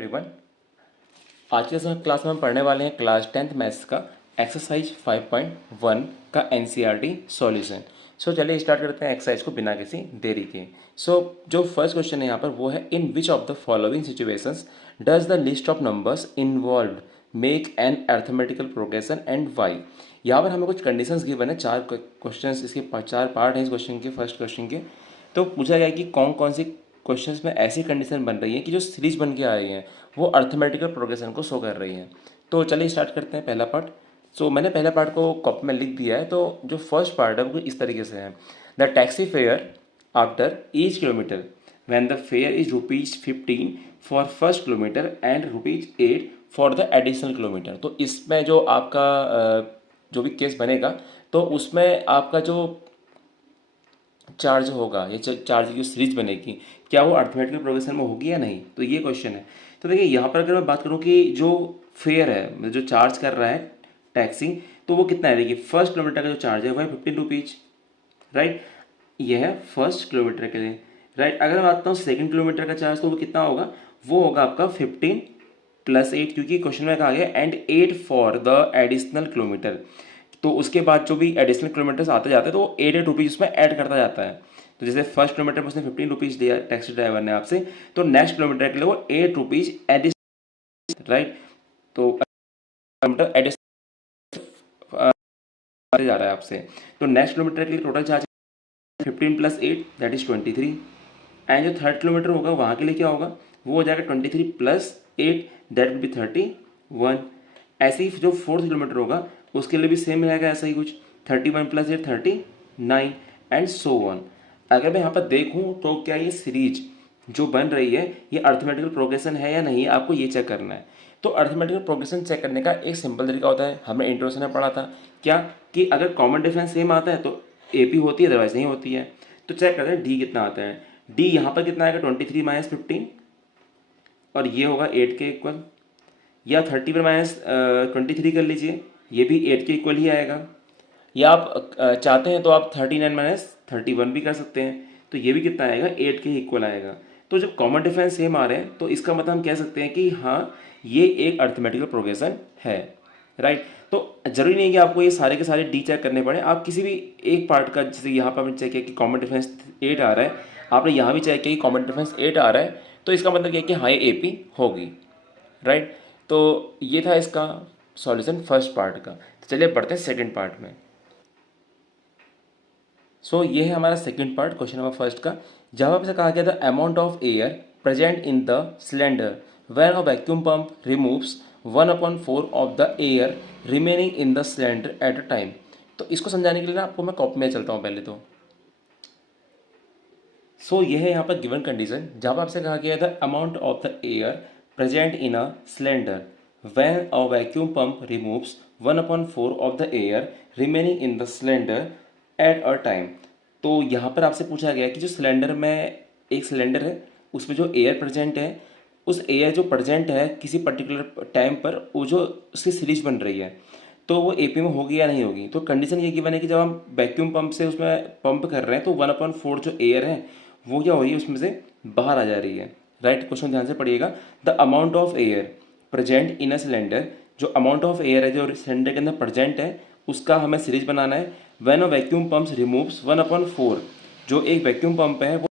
Everyone. आज के class में हम पढ़ने वाले हैं क्लास 10th मैथ्स का एक्सरसाइज 5.1 का एनसीईआरटी सॉल्यूशन। सो चलिए स्टार्ट करते हैं एक्सरसाइज को बिना किसी देरी के। जो फर्स्ट क्वेश्चन है यहाँ पर वो है, in which of the following situations does the list of numbers involve make an arithmetical progression and why. यहाँ पर हमें कुछ कंडीशंस गिवन है, 4 क्वेश्चंस, इसके 4 पार्ट हैं इस क्वेश्चन के, फर्स्ट क्वेश्चन के। तो पूछा गया कि कौन कौन सी क्वेश्चंस में ऐसी कंडीशन बन रही है कि जो सीरीज बन के आ रही हैं वो अर्थमेटिकल प्रोग्रेशन को शो कर रही हैं। तो चलिए स्टार्ट करते हैं पहला पार्ट। मैंने पहला पार्ट को कॉपी में लिख दिया है। तो जो फर्स्ट पार्ट है वो इस तरीके से है, the taxi fare after each kilometre when the fair is ₹15 for first kilometre and ₹8 for the additional kilometre. तो इसमें जो आपका जो भी केस बनेगा तो उसमें आपका जो चार्ज होगा या चार्ज की सीरीज बनेगी क्या वो अर्थमेटिकल प्रोग्रेशन में होगी या नहीं, तो ये क्वेश्चन है। तो देखिए यहाँ पर अगर मैं बात करूँ कि जो फेयर है, जो चार्ज कर रहा है टैक्सी, तो वो कितना है, देखिए फर्स्ट किलोमीटर का जो चार्ज है वो है ₹15, राइट। ये है फर्स्ट किलोमीटर के लिए, राइट। अगर मैं बात करूँ सेकेंड किलोमीटर का चार्ज तो वो कितना होगा, वो होगा आपका 15 + 8, क्योंकि क्वेश्चन में कहा गया and 8 for the additional kilometre. तो उसके बाद जो भी एडिशनल किलोमीटर्स आते जाते हैं तो वो 8 रुपीज़ उसमें ऐड करता जाता है। तो जैसे फर्स्ट किलोमीटर में उसने ₹15 दिया टैक्सी ड्राइवर ने आपसे, तो नेक्स्ट किलोमीटर के लिए वो ₹8 एडिशनल, राइट। तो किलोमीटर एडिशनल जा रहा है आपसे, तो नेक्स्ट किलोमीटर के लिए total charge 15 + 8 that is 23। And जो थर्ड किलोमीटर होगा वहाँ के लिए क्या होगा, वो हो जाएगा 23 + 8 दैट विल बी 31। ऐसे ही जो फोर्थ किलोमीटर होगा उसके लिए भी सेम रहेगा, ऐसा ही कुछ 31 + 8 39 एंड सो ऑन। अगर मैं यहाँ पर देखूँ तो क्या ये सीरीज जो बन रही है ये अर्थमेटिकल प्रोग्रेशन है या नहीं, आपको ये चेक करना है। तो अर्थमेटिकल प्रोग्रेशन चेक करने का एक सिंपल तरीका होता है, हमने इंट्रोडक्शन में पढ़ा था क्या, कि अगर कॉमन डिफरेंस सेम आता है तो AP होती है, अदरवाइज नहीं होती है। तो चेक करते हैं D कितना आता है। D यहाँ पर कितना आएगा, 23 - 15, और ये होगा 8 के इक्वल, या 31 - 23 कर लीजिए, ये भी 8 के इक्वल ही आएगा। या आप चाहते हैं तो आप 39 - 31 भी कर सकते हैं, तो ये भी कितना आएगा, 8 के इक्वल आएगा। तो जब कॉमन डिफरेंस सेम आ रहे हैं तो इसका मतलब हम कह सकते हैं कि हाँ ये एक अर्थमेटिकल प्रोग्रेशन है, राइट। तो जरूरी नहीं है कि आपको ये सारे के सारे D चेक करने पड़े, आप किसी भी एक पार्ट का, जैसे यहाँ पर हमने चेक किया कि कॉमन डिफरेंस 8 आ रहा है, आपने यहाँ भी चेक किया कि कॉमन डिफरेंस 8 आ रहा है, तो इसका मतलब क्या है कि हाँ ये AP होगी, राइट। तो ये था इसका सॉल्यूशन फर्स्ट पार्ट का। तो चलिए पढ़ते हैं सेकंड पार्ट में। ये है हमारा second part question number first का, जहाँ पर से कहा गया था amount of air present in the cylinder when a vacuum pump removes 1/4 of the air remaining in the cylinder at a time. तो इसको समझाने के लिए ना आपको मैं कॉपी में चलता हूँ पहले तो। ये है यहाँ पर गिवन कंडीशन, जहाँ पर आपसे कहा गया था amount of the air present in a cylinder when a vacuum pump removes 1/4 of the air remaining in the cylinder at a time. तो यहाँ पर आपसे पूछा गया कि जो सिलेंडर में, एक सिलेंडर है उसमें जो एयर प्रेजेंट है, उस एयर जो प्रेजेंट है किसी पर्टिकुलर टाइम पर, वो जो उसकी सीरीज बन रही है तो वो AP में होगी या नहीं होगी। तो कंडीशन ये गिवन है कि जब हम वैक्यूम पंप से उसमें पंप कर रहे हैं तो 1/4 जो एयर है वो क्या हो रही है, उसमें से बाहर आ जा रही है, राइट। क्वेश्चन ध्यान से पढ़िएगा, the amount of air present in a cylinder, जो अमाउंट ऑफ एयर है जो सिलेंडर के अंदर प्रेजेंट है उसका हमें सीरीज बनाना है। When a vacuum pumps removes 1/4, जो एक वैक्यूम पंप है वो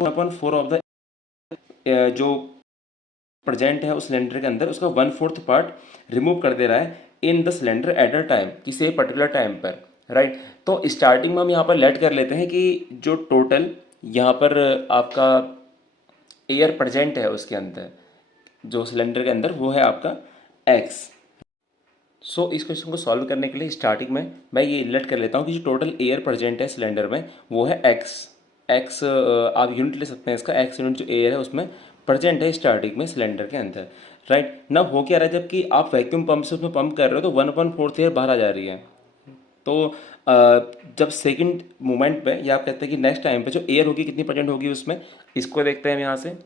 1/4 ऑफ द जो प्रेजेंट है उस सिलेंडर के अंदर उसका 1/4 पार्ट रिमूव कर दे रहा है in the cylinder at a time, किसी एक पर्टिकुलर टाइम पर, राइट। तो स्टार्टिंग में हम यहाँ पर लेट कर लेते हैं कि जो टोटल यहाँ पर आपका एयर प्रेजेंट है उसके अंदर, जो सिलेंडर के अंदर, वो है आपका X। इस क्वेश्चन को सॉल्व करने के लिए स्टार्टिंग में मैं ये लेट कर लेता हूँ कि जो टोटल एयर प्रेजेंट है सिलेंडर में वो है X आप यूनिट ले सकते हैं इसका, X यूनिट जो एयर है उसमें प्रेजेंट है स्टार्टिंग में सिलेंडर के अंदर, राइट ना। हो क्या रहा है, जबकि आप वैक्यूम पंप से उसमें पंप कर रहे हो तो 1/4 एयर बाहर आ जा रही है। तो जब सेकंड मोमेंट पे या आप कहते हैं कि नेक्स्ट टाइम पे जो एयर होगी कितनी प्रेजेंट होगी उसमें, इसको देखते हैं हम यहाँ से।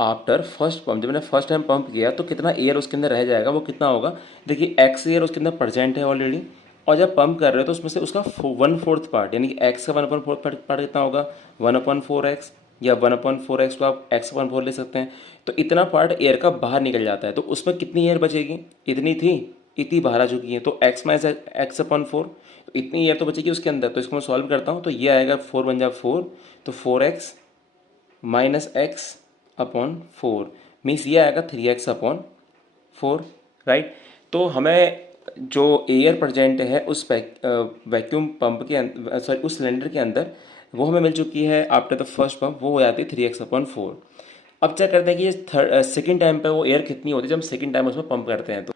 आफ्टर फर्स्ट पंप, जब मैंने फर्स्ट टाइम पंप किया तो कितना एयर उसके अंदर रह जाएगा, वो कितना होगा, देखिए X एयर उसके अंदर प्रेजेंट है ऑलरेडी, और जब पंप कर रहे हो तो उसमें से उसका 1/4 पार्ट, यानी कि X का 1/4 पार्ट कितना होगा, 1/4X, या 1/4x को आप x/4 ले सकते हैं। तो इतना पार्ट एयर का बाहर निकल जाता है, तो उसमें कितनी एयर बचेगी, इतनी थी, इतनी बाहर आ चुकी है, तो x माइनस x/4, तो इतनी एयर तो बचेगी उसके अंदर। तो इसको मैं सॉल्व करता हूँ, तो ये आएगा 4 बन जा 4, तो 4x माइनस x/4 मीन्स ये आएगा 3x/4, राइट। तो हमें जो एयर प्रेजेंट है उस वैक्यूम पंप के अंदर, सॉरी उस सिलेंडर के अंदर, वो हमें मिल चुकी है आफ्टर द फर्स्ट पंप, वो हो जाती है 3x/4। अब चेक करते हैं कि ये सेकेंड टाइम पे वो एयर कितनी होती है जब हम सेकेंड टाइम उसमें पंप करते हैं। तो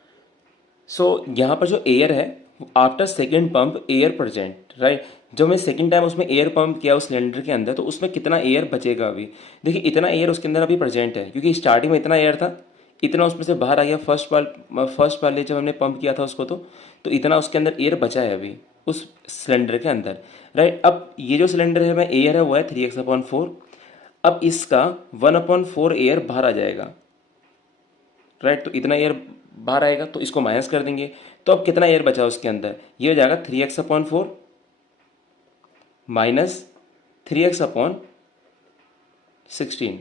यहाँ पर जो एयर है, after second pump air present, right. जब मैं सेकेंड टाइम उसमें एयर पंप किया उस सिलेंडर के अंदर, तो उसमें कितना एयर बचेगा अभी। देखिए इतना एयर उसके अंदर अभी प्रेजेंट है, क्योंकि स्टार्टिंग में इतना एयर था, इतना उसमें से बाहर आ गया फर्स्ट वाले जब हमने पंप किया था उसको, तो इतना उसके अंदर एयर बचा है अभी उस सिलेंडर के अंदर, राइट। अब ये जो सिलेंडर है में एयर है वो है 3x/4। अब इसका 1/4 एयर बाहर आ जाएगा, राइट। तो इतना एयर बाहर आएगा, तो इसको माइनस कर देंगे। तो अब कितना एयर बचा उसके अंदर, ये हो जाएगा 3x/4 माइनस 3x/16,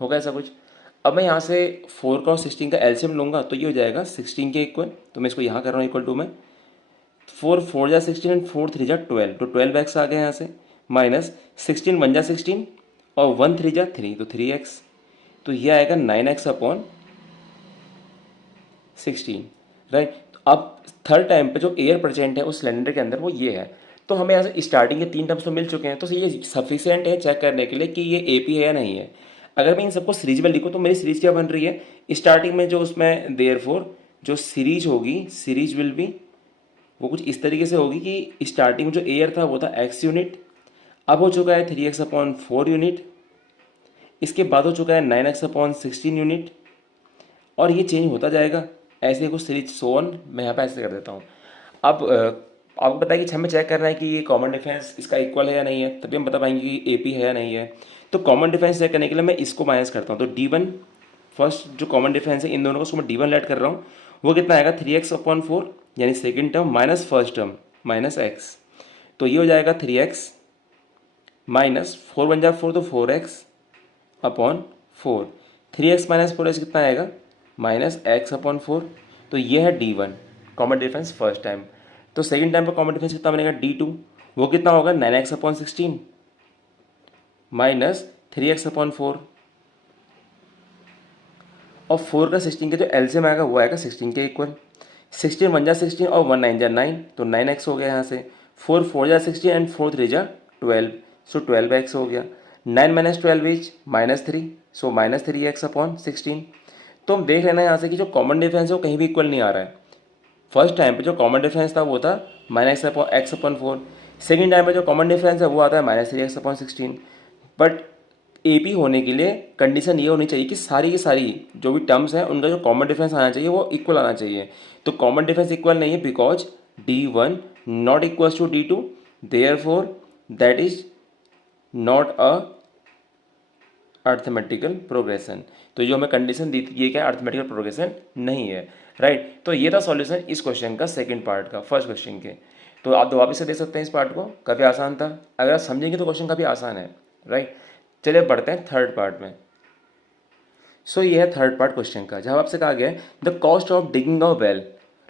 होगा ऐसा कुछ। अब मैं यहाँ से 4 का और 16 का एलसीएम लूँगा, तो ये हो जाएगा 16 के इक्वल, तो मैं इसको यहाँ कर रहा हूँ इक्वल टू में 4 4 जा 16 एंड 4 3 जा 12, तो 12x आ गया यहाँ से, माइनस 16 1 जा 16 और 1 3 जा 3, तो 3x, तो ये आएगा 9x/16, राइट। अब थर्ड टाइम पे जो एयर प्रेजेंट है उस सिलेंडर के अंदर वो ये है। तो हमें यहाँ से स्टार्टिंग के 3 टर्म्स तो मिल चुके हैं, तो ये सफिशिएंट है चेक करने के लिए कि ये एपी है या नहीं है। अगर मैं इन सबको सीरीज में लिखूँ तो मेरी सीरीज क्या बन रही है, स्टार्टिंग में जो उसमें देयरफॉर जो सीरीज होगी, सीरीज विल बी, वो कुछ इस तरीके से होगी कि स्टार्टिंग में जो एयर था वो था x यूनिट, अब हो चुका है 3x/4 यूनिट, इसके बाद हो चुका है 9x/16 यूनिट, और ये चेंज होता जाएगा ऐसे कुछ सीरीज सोन। मैं यहाँ पे ऐसे कर देता हूँ। अब आपको पता है कि हमें चेक करना है कि ये कॉमन डिफरेंस इसका इक्वल है या नहीं है, तभी हम बता पाएंगे कि एपी है या नहीं है। तो कॉमन डिफरेंस चेक करने के लिए मैं इसको माइनस करता हूँ, तो d1 फर्स्ट जो कॉमन डिफरेंस है इन दोनों को, उसको मैं d1 ऐड कर रहा हूँ, वो कितना आएगा 3x/4 यानी second term minus first term minus x, तो ये हो जाएगा 3x माइनस 4 बन जाए 4, तो 4x/4, 3x माइनस 4x कितना आएगा माइनस x/4, तो ये है d1 common difference first time. तो सेकेंड टाइम पर कॉमन डिफरेंस कितना बनेगा d2, वो कितना होगा 9x/16 माइनस 3x/4, और 4 का 16 का जो एलसीएम आएगा वो आएगा 16 के इक्वल। 16 1 जा 16 और 1 9 जा 9, तो 9x हो गया यहाँ से। 4 4 जा 16 एंड 4 3 जा 12, सो 12x हो गया। 9 माइनस 12 इज -3, सो -3x/16। तो हम देख लेना यहाँ से कि जो कॉमन डिफरेंस है वो कहीं भी इक्वल नहीं आ रहा है। फर्स्ट टाइम पे जो कॉमन डिफरेंस था वो था -x/4, सेकेंड टाइम पे जो कॉमन डिफरेंस है वो आता है -3x/16। बट एपी होने के लिए कंडीशन ये होनी चाहिए कि सारी की सारी जो भी टर्म्स हैं उनका जो कॉमन डिफरेंस आना चाहिए वो इक्वल आना चाहिए। तो कॉमन डिफरेंस इक्वल नहीं है because d1 not equals to d2, therefore that is not a arithmetical progression. तो जो हमें कंडीशन दी थी ये क्या अर्थमेटिकल प्रोग्रेशन नहीं है, राइट। तो ये था सॉल्यूशन इस क्वेश्चन का सेकंड पार्ट का, फर्स्ट क्वेश्चन के। तो आप दोबारा से देख सकते हैं इस पार्ट को, काफ़ी आसान था, अगर आप समझेंगे तो क्वेश्चन काफ़ी आसान है, राइट। चलिए पढ़ते हैं थर्ड पार्ट में। सो ये है थर्ड पार्ट क्वेश्चन का, जहाँ आपसे कहा गया है the cost of digging a well,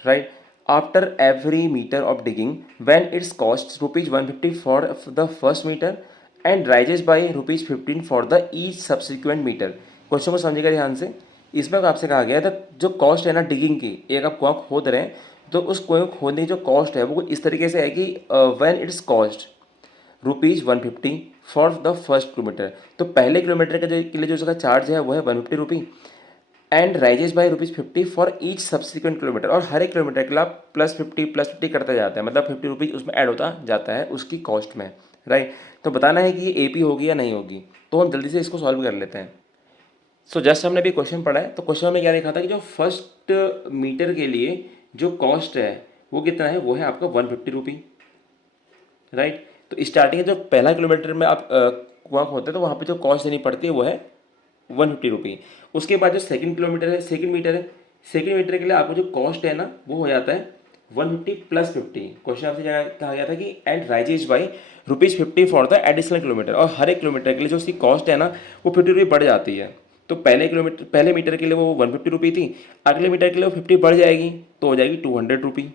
right, after every metre of digging when it's cost ₹150 for the first metre and rises by ₹15 for the each subsequent metre. Question को समझिएगा ध्यान से। इसमें आपसे कहा गया है जो कॉस्ट है ना डिगिंग की, एक आप कुआं खोद रहे हैं तो उस कुएं को खोदने की जो कॉस्ट है वो इस तरीके से है कि when it's cost ₹150 for the first kilometre, तो पहले किलोमीटर के लिए जो उसका चार्ज है वो है ₹150 and rises by ₹50 for each subsequent kilometre, और हर एक किलोमीटर के लिए आप +50 करते जाते हैं, मतलब ₹50 उसमें ऐड होता जाता है उसकी कॉस्ट में, राइट। तो बताना है कि ये एपी होगी या नहीं होगी, तो हम जल्दी से इसको सॉल्व कर लेते हैं। सो जस्ट हमने अभी क्वेश्चन पढ़ा है, तो क्वेश्चन में क्या लिखा था कि जो फर्स्ट मीटर के लिए जो कॉस्ट है वो कितना है, वो है आपका ₹150, राइट। तो स्टार्टिंग जो पहला किलोमीटर में आप कुआं खोदते हैं तो वहाँ पे जो कॉस्ट देनी पड़ती है वो है ₹150। उसके बाद जो सेकंड किलोमीटर है, सेकंड मीटर है, सेकंड मीटर के लिए आपको जो कॉस्ट है ना वो हो जाता है 150 प्लस 50, क्वेश्चन आपसे कहा गया था कि and rises by ₹50 for the additional kilometre, और हर एक किलोमीटर के लिए जो उसकी कॉस्ट है ना वो ₹50 बढ़ जाती है। तो पहले मीटर के लिए वो ₹150 थी, अगले मीटर के लिए वो 50 बढ़ जाएगी तो हो जाएगी ₹200।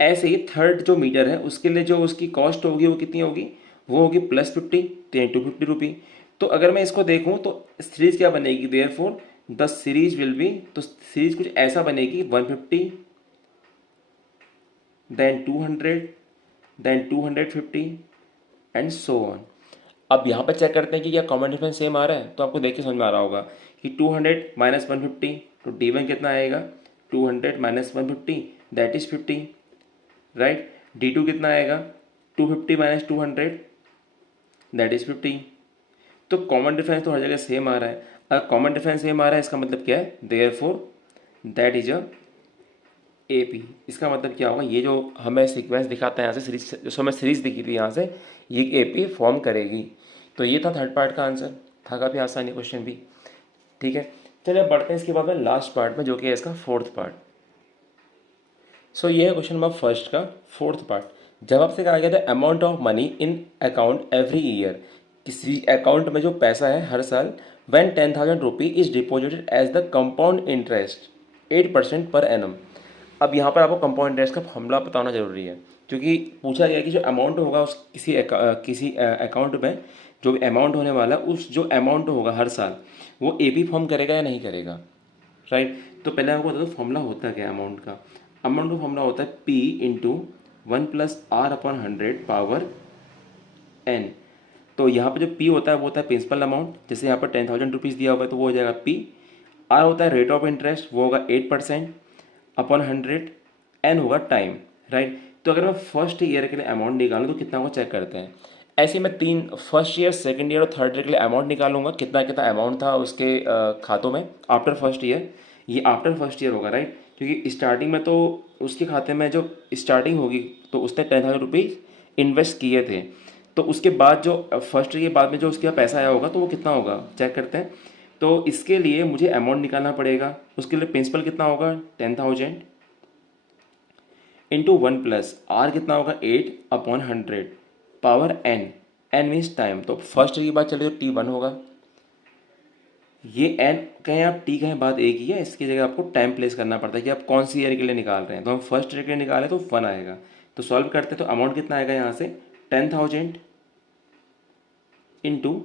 ऐसे ही थर्ड जो मीटर है उसके लिए जो उसकी कॉस्ट होगी वो कितनी होगी, वो होगी +50 तो ₹250। तो अगर मैं इसको देखूं तो सीरीज क्या बनेगी, therefore the series will be, तो सीरीज कुछ ऐसा बनेगी 150 then 200 then 250 and so on. अब यहाँ पर चेक करते हैं कि क्या कॉमन डिफरेंस सेम आ रहा है, तो आपको देख के समझ में आ रहा होगा कि 200 माइनस 150, तो D1 कितना आएगा, 200 minus 150 that is 50, right. D2 कितना आएगा, 250 माइनस 200 दैट इज 50। तो कॉमन डिफरेंस तो हर जगह सेम आ रहा है। अगर कॉमन डिफरेंस सेम आ रहा है इसका मतलब क्या है, therefore that is a AP। इसका मतलब क्या होगा, ये जो हमें सीक्वेंस दिखाता है यहाँ से, सीरीज जो हमें सीरीज दिखी थी यहाँ से, ये AP फॉर्म करेगी। तो ये था थर्ड पार्ट का आंसर, था काफ़ी आसान ये क्वेश्चन भी। ठीक है, चलिए अब बढ़ते हैं इसके बाद में लास्ट पार्ट में, जो कि है इसका फोर्थ पार्ट। सो ये है क्वेश्चन नंबर फर्स्ट का फोर्थ पार्ट। जब आपसे कहा गया था amount of money in account every year, किसी अकाउंट में जो पैसा है हर साल, when 10,000 rupee is deposited as the compound interest 8% per annum. अब यहाँ पर आपको कंपाउंड इंटरेस्ट का फॉर्मूला बताना जरूरी है, क्योंकि पूछा गया कि जो अमाउंट होगा उस किसी अकाउंट में, जो भी अमाउंट होने वाला है, उस जो अमाउंट होगा हर साल वो AP फॉर्म करेगा या नहीं करेगा, राइट। तो पहले आपको बता दो फॉर्मूला होता क्या है अमाउंट का। अमाउंट का फॉर्मूला होता है P into 1+R/100 power N। तो यहाँ पे जो P होता है वो होता है प्रिंसिपल अमाउंट, जैसे यहाँ पर 10,000 रुपीज़ दिया हुआ है तो वो हो जाएगा P। R होता है रेट ऑफ इंटरेस्ट, वो होगा 8%/100। N होगा टाइम, राइट। तो अगर मैं फर्स्ट ईयर के लिए अमाउंट निकालूँ तो कितना को चेक करते हैं। ऐसे मैं तीन, फर्स्ट ईयर, सेकंड ईयर और थर्ड ईयर के लिए अमाउंट निकालूंगा, कितना कितना अमाउंट था उसके खातों में आफ्टर फर्स्ट ईयर। ये आफ्टर फर्स्ट ईयर होगा, राइट, क्योंकि स्टार्टिंग में तो उसके खाते में जो स्टार्टिंग होगी तो उसने 10,000 रुपीज़ इन्वेस्ट किए थे, तो उसके बाद जो फर्स्ट ईयर के बाद में जो उसके पैसा आया होगा तो वो कितना होगा चेक करते हैं। तो इसके लिए मुझे अमाउंट निकालना पड़ेगा, उसके लिए प्रिंसिपल कितना होगा 10,000 इंटू 1+R कितना होगा 8/100 power N। N means time, तो फर्स्ट की बात चले तो T1 होगा। ये N कहें आप T कहें, बात एक ही है, इसकी जगह आपको टाइम प्लेस करना पड़ता है कि आप कौन सी ईयर के लिए निकाल रहे हैं। तो हम फर्स्ट ईयर के लिए निकालें तो 1 आएगा, तो सॉल्व करते हैं तो अमाउंट कितना आएगा यहाँ से 10,000 into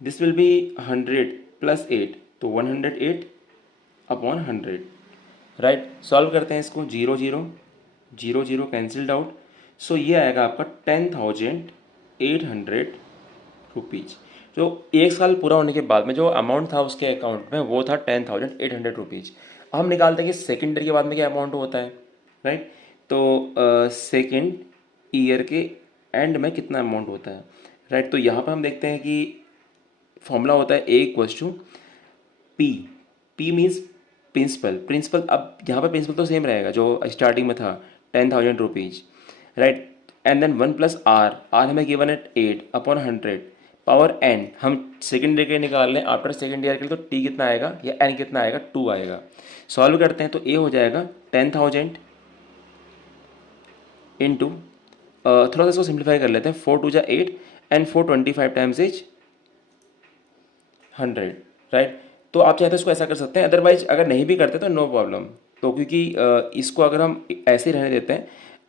this will be 100 plus 8, तो 108/100, राइट। सॉल्व करते हैं इसको, 0 0 0 0 कैंसिल्ड आउट। सो ये आएगा आपका 10,800 रुपीज़। जो एक साल पूरा होने के बाद में जो अमाउंट था उसके अकाउंट में वो था 10,800 रुपीज़। हम निकालते हैं कि सेकेंड ईयर के बाद में क्या अमाउंट होता है, राइट। तो सेकेंड ईयर के एंड में कितना अमाउंट होता है, राइट। तो यहाँ पर हम देखते हैं कि फॉर्मूला होता है A=P। P मीन्स प्रिंसिपल, अब यहाँ पर प्रिंसिपल तो सेम रहेगा जो स्टार्टिंग में था 10,000 rupees, right. And then 1+R, R हमें गिवन है 8/100 पावर N। हम सेकेंड ईयर के निकाल लें, आफ्टर सेकेंड ईयर के लिए तो T कितना आएगा या N कितना आएगा 2 आएगा। सॉल्व करते हैं तो A हो जाएगा 10,000 इंटू, थोड़ा सा इसको सिंप्लीफाई कर लेते हैं, 4 2 जा 8 एंड 425 टाइम्स इज 100, राइट। तो आप चाहे तो इसको ऐसा कर सकते हैं, अदरवाइज अगर नहीं भी करते तो नो प्रॉब्लम। तो क्योंकि इसको अगर हम ऐसे ही रहने देते हैं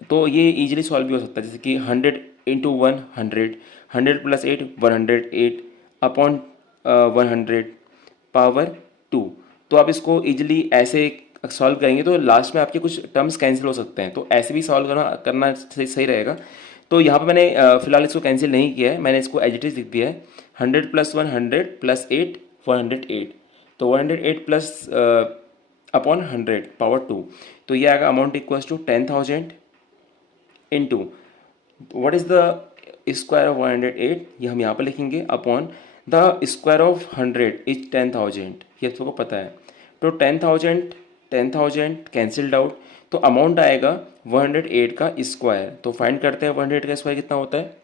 तो ये इजीली सॉल्व भी हो सकता है, जैसे कि 100 इंटू 1 100, 100 प्लस 8 108 अपॉन 100 पावर 2। तो आप इसको इजीली ऐसे सॉल्व करेंगे तो लास्ट में आपके कुछ टर्म्स कैंसिल हो सकते हैं, तो ऐसे भी सॉल्व करना सही रहेगा। तो यहाँ पर मैंने फिलहाल इसको कैंसिल नहीं किया है, मैंने इसको एज इट इज लिख दिया है। 100 + 100 + 8 108, तो 108 प्लस अपॉन 100 पावर 2। तो ये आएगा amount equals to 10,000 into what is the square of 108, ये हम यहाँ पर लिखेंगे, upon the square of 100 is 10,000, ये सबको पता है। तो 10,000 कैंसिल्ड आउट, तो अमाउंट आएगा 108 का स्क्वायर। तो फाइंड करते हैं 108 का स्क्वायर कितना होता है।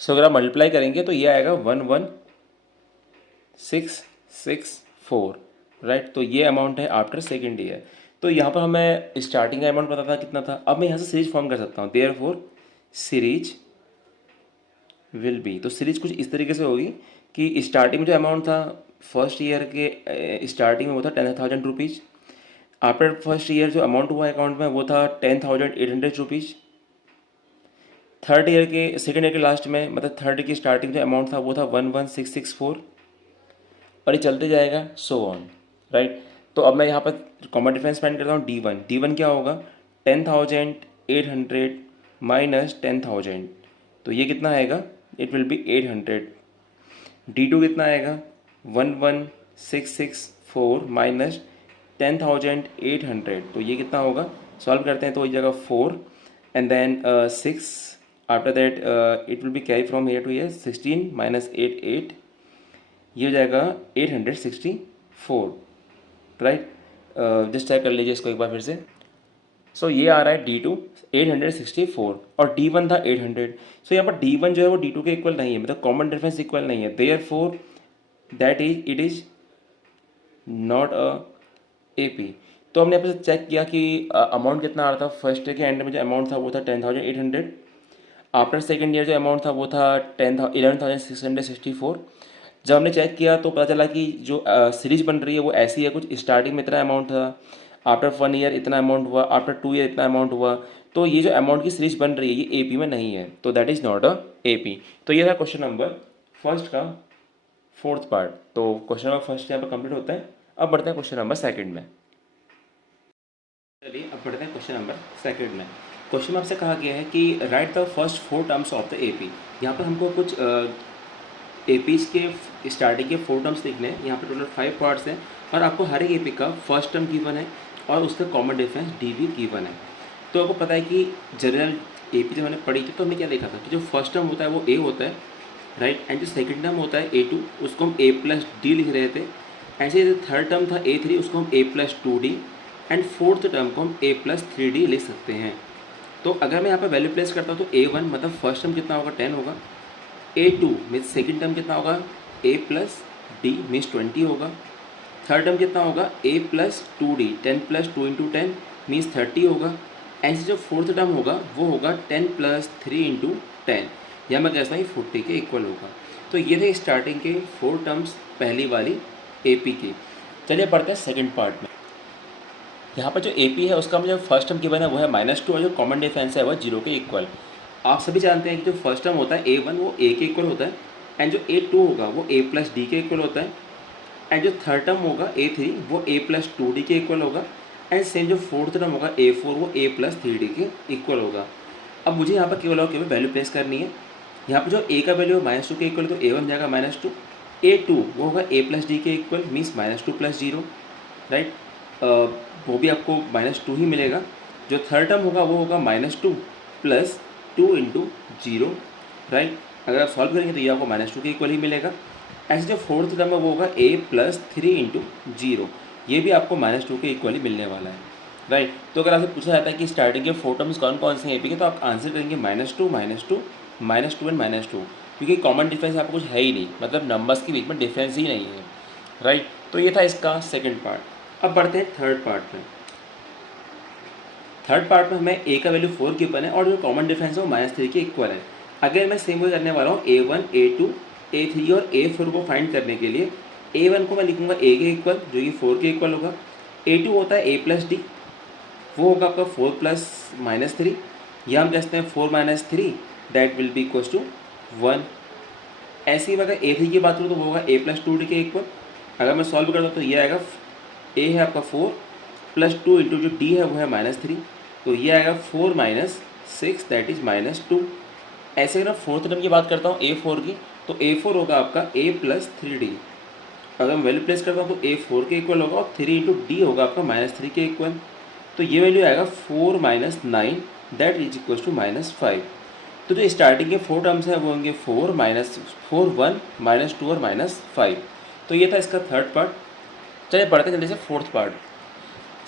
सो अगर आप मल्टीप्लाई करेंगे तो ये आएगा 11664, राइट। तो ये अमाउंट है आफ्टर सेकेंड ईयर। तो यहाँ पर हमें स्टार्टिंग का अमाउंट पता था कितना था, अब मैं यहाँ से सीरीज फॉर्म कर सकता हूँ। देयरफॉर सीरीज विल बी, तो सीरीज कुछ इस तरीके से होगी कि स्टार्टिंग में जो अमाउंट था फर्स्ट ईयर के स्टार्टिंग में वो था 10,000 रुपीज़। आफ्टर फर्स्ट ईयर जो अमाउंट हुआ अकाउंट में वो था 10,800 रुपीज़। थर्ड ईयर के सेकेंड ईयर के लास्ट में मतलब थर्ड ईयर की स्टार्टिंग जो अमाउंट था वो था 11,664 और ये चलते जाएगा सो ऑन, राइट। तो अब मैं यहाँ पर कॉमन डिफरेंस फाइंड करता हूँ। डी वन क्या होगा 10,800 माइनस 10,000, तो ये कितना आएगा, इट विल बी 800। D2 कितना आएगा 11,664 माइनस 10,800, तो ये कितना होगा, सॉल्व करते हैं तो ये जगह 4 and then 6, after that it will be carry from here to here 16 minus 8 8, ये हो जाएगा 864, राइट। जस्ट चेक कर लीजिए इसको एक बार फिर से। सो ये आ रहा है D2 864 और D1 था 800। सो यहाँ पर D1 जो है वो D2 के इक्वल नहीं है, मतलब कॉमन डिफरेंस इक्वल नहीं है। Therefore that is it is not a AP। तो हमने यहाँ पर चेक किया कि अमाउंट कितना आ रहा था। फर्स्ट ईयर के एंड में जो अमाउंट था वो था 10,800। आफ्टर सेकेंड ईयर जो अमाउंट था वो था 11,664। जब हमने चेक किया तो पता चला कि जो सीरीज बन रही है वो ऐसी है, कुछ स्टार्टिंग में इतना अमाउंट था, आफ्टर 1 ईयर इतना अमाउंट हुआ, आफ्टर 2 ईयर इतना अमाउंट हुआ। तो ये जो अमाउंट की सीरीज बन रही है ये AP में नहीं है, तो that is not a AP। तो ये था क्वेश्चन नंबर फर्स्ट का फोर्थ पार्ट। तो क्वेश्चन नंबर फर्स्ट यहाँ पर कंप्लीट होता है। अब बढ़ते हैं क्वेश्चन नंबर सेकंड में। चलिए अब बढ़ते हैं क्वेश्चन नंबर सेकंड में। क्वेश्चन में आपसे कहा गया है कि right the first 4 terms of the AP। यहाँ पर हमको कुछ APs के स्टार्टिंग के 4 टर्म्स लिखने हैं। यहाँ पर टोटल 5 पार्ट्स हैं और आपको हर एक AP का फर्स्ट टर्म गिवन है और उसका कॉमन डिफरेंस D भी गिवन है। तो आपको पता है कि जनरल AP जब मैंने पढ़ी थी तो हमने क्या लिखा था कि जो फर्स्ट टर्म होता है वो A होता है, राइट, एंड जो सेकंड टर्म होता है A2 उसको हम A प्लस D लिख रहे थे। ऐसे जो थर्ड टर्म था A3 उसको हम A plus 2D and fourth term को हम A प्लस 3D लिख सकते हैं। तो अगर मैं यहाँ पर वैल्यू प्लेस करता हूँ तो A1 मतलब फर्स्ट टर्म कितना होगा 10 होगा, A2 मीन्स सेकेंड टर्म कितना होगा A प्लस D मीन्स 20 होगा, थर्ड टर्म कितना होगा A plus 2D 10 plus 2 into 10 means 30 होगा। ऐसे जो फोर्थ टर्म होगा वो होगा 10 प्लस 3 इंटू 10, या मैं कहता हूँ 40 के इक्वल होगा। तो ये थे स्टार्टिंग के 4 टर्म्स पहली वाली AP की। चलिए पढ़ते हैं सेकंड पार्ट में। यहाँ पर जो AP है उसका जो फर्स्ट टर्म गिवन है वो है -2 और जो कॉमन डिफरेंस है वो 0 के इक्वल। आप सभी जानते हैं कि जो फर्स्ट टर्म होता है A1 वो A के इक्वल होता है एंड जो A2 होगा वो A प्लस D के इक्वल होता है एंड जो थर्ड टर्म होगा A3 वो A प्लस 2D के इक्वल होगा एंड सेम जो फोर्थ टर्म होगा A4 वो A प्लस 3D के इक्वल होगा। अब मुझे यहाँ पर केवल और केवल वैल्यू प्लेस करनी है। यहाँ पर जो A का वैल्यू है -2 के इक्वल तो A1 जाएगा -2, A2 वो होगा A प्लस D के इक्वल मीन्स -2 प्लस 0, राइट, वो भी आपको -2 ही मिलेगा। जो थर्ड टर्म होगा वो होगा -2 प्लस 2 इंटू 0, राइट। अगर आप सॉल्व करेंगे तो ये आपको -2 के इक्वल ही मिलेगा। ऐसे जो फोर्थ टर्म है वो होगा A प्लस 3 इंटू 0, ये भी आपको -2 के इक्वल ही मिलने वाला है, राइट। तो अगर आपसे पूछा जाता है कि स्टार्टिंग के 4 टर्म्स कौन कौन से हैं AP के, तो आप आंसर करेंगे -2 एंड -2, क्योंकि कॉमन डिफरेंस आपको कुछ है ही नहीं, मतलब नंबर्स के बीच में डिफरेंस ही नहीं है, राइट। तो ये था इसका सेकेंड पार्ट। अब बढ़ते हैं थर्ड पार्ट में। थर्ड पार्ट में हमें A का वैल्यू 4 गिवन है और जो कॉमन डिफरेंस है वो -3 के इक्वल है। अगर मैं सेम वे करने वाला हूँ A1, A2, A3 और A4 को फाइंड करने के लिए A1 को मैं लिखूँगा A के इक्वल जो कि 4 के इक्वल होगा। A2 होता है A प्लस D, वो होगा आपका 4 प्लस -3, या हम कहते हैं 4 minus 3 that will be equals to 1। ऐसे ही अगर A3 की बात करूँ तो वो होगा A प्लस 2D के इक्वल। अगर मैं सॉल्व करता हूँ तो ये आएगा A है आपका 4 प्लस 2 इंटू जो D है वो है -3, तो ये आएगा 4 माइनस 6 दैट इज -2। ऐसे अगर फोर्थ टर्म की बात करता हूँ A4 की, तो A4 होगा आपका A प्लस 3D। अगर मैं वैल्यू प्लेस करता हूँ तो A4 के इक्वल होगा और 3 इंटू D होगा आपका -3 के इक्वल, तो ये वैल्यू आएगा 4 minus 9 that is equals to -5। तो जो स्टार्टिंग के 4 टर्म्स हैं वो होंगे 4 1 -2 और -5। तो ये था इसका थर्ड पार्ट। चलिए पढ़ते हैं जल्दी से फोर्थ पार्ट।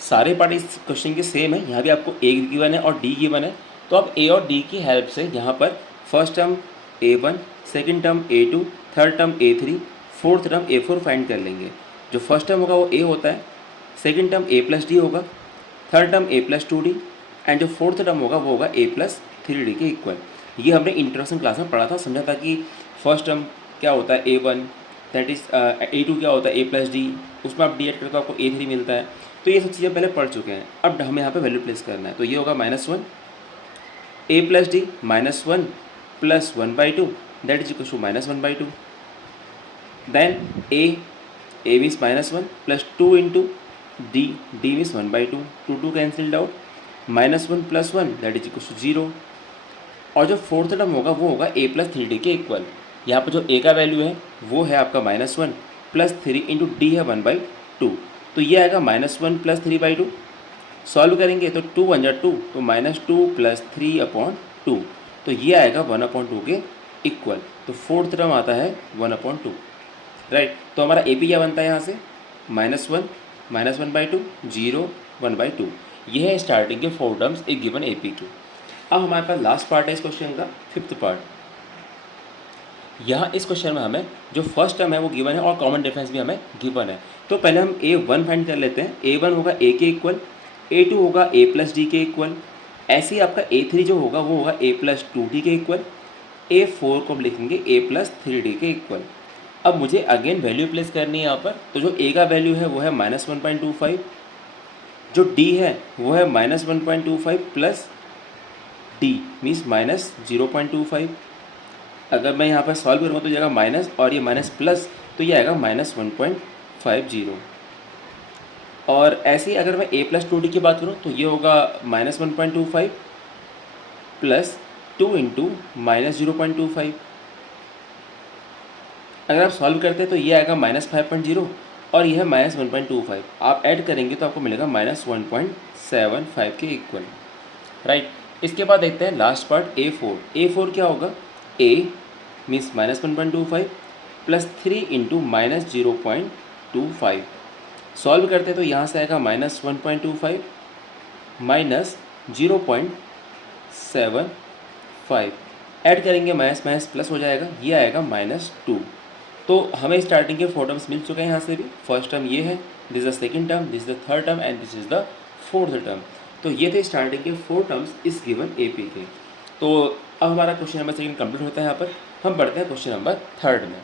सारे पार्ट इस क्वेश्चन के सेम है, यहाँ भी आपको A गिवन है और D गिवन है। तो आप A और D की हेल्प से यहाँ पर first term A1, second term A2, third term A3, fourth term A4 find कर लेंगे। जो फर्स्ट टर्म होगा वो A होता है, second term A plus D होगा, third term a plus 2d and जो फोर्थ टर्म होगा वो होगा a प्लस 3d के इक्वल। ये हमने इंट्रोडक्शन क्लास में पढ़ा था, समझा था कि फर्स्ट टर्म क्या होता है a1, दैट इज a2 क्या होता है a प्लस डी, उसमें आप डी एड करके तो आपको a3 मिलता है। तो ये सब चीज़ें पहले पढ़ चुके हैं, अब हमें यहाँ पे वैल्यू प्लेस करना है। तो ये होगा -1 a plus D -1 plus 1/2 that is equal to -1/2। Then a means -1 plus 2 into d means 1/2, 2 cancelled out, -1 plus 1 that is equal to 0। और जो फोर्थ टर्म होगा वो होगा a प्लस 3d के इक्वल। यहाँ पर जो a का वैल्यू है वो है आपका -1 प्लस 3 इंटू डी है 1/2, तो ये आएगा -1 प्लस 3/2। सॉल्व करेंगे तो 2 1 2, तो -2 प्लस 3/2, तो ये आएगा 1/2 के इक्वल। तो फोर्थ टर्म आता है 1/2, राइट। तो हमारा ए पी क्या बनता है यहाँ से, -1 -1/2 0 1/2। ये है स्टार्टिंग के 4 टर्म्स एक गिवन ए पी के। अब हमारे पास लास्ट पार्ट है इस क्वेश्चन का, फिफ्थ पार्ट। यहाँ इस क्वेश्चन में हमें जो फर्स्ट टर्म है वो गिवन है और कॉमन डिफरेंस भी हमें गिवन है। तो पहले हम a1 फाइंड कर लेते हैं। a1 होगा a के इक्वल, a2 होगा a प्लस डी के इक्वल, ऐसे ही आपका a3 जो होगा वो होगा a प्लस 2d के इक्वल, a4 को हम लिखेंगे a प्लस 3d के इक्वल। अब मुझे अगेन वैल्यू प्लेस करनी है यहाँ पर। तो जो a का वैल्यू है वो है -1.25, जो d है वो है -1.25 प्लस d मीन्स -0.25। अगर मैं यहाँ पर सॉल्व करूँगा तो जाएगा माइनस और ये माइनस प्लस, तो ये आएगा -1.50। और ऐसे ही अगर मैं a प्लस 2d की बात करूँ तो ये होगा -1.25 प्लस 2 इंटू -0.25। अगर आप सॉल्व करते हैं तो ये आएगा -5.0 और ये है -1.25। आप ऐड करेंगे तो आपको मिलेगा -1.75 के इक्वल, राइट। इसके बाद देखते हैं लास्ट पार्ट a4। a4 क्या होगा, a means -1.25 plus 3 into -0.25। Solve करते हैं तो यहाँ से आएगा -1.25 माइनस 0.75, ऐड करेंगे माइनस माइनस प्लस हो जाएगा, ये आएगा -2। तो हमें स्टार्टिंग के 4 टर्म्स मिल चुके हैं यहाँ से भी। फर्स्ट टर्म ये है, this is the second term, this is the third term and this is the fourth term. तो ये थे स्टार्टिंग के 4 टर्म्स इस गिवन ए पी के। तो अब हमारा क्वेश्चन नंबर सेकंड कंप्लीट होता है। यहाँ पर हम बढ़ते हैं क्वेश्चन नंबर थर्ड में।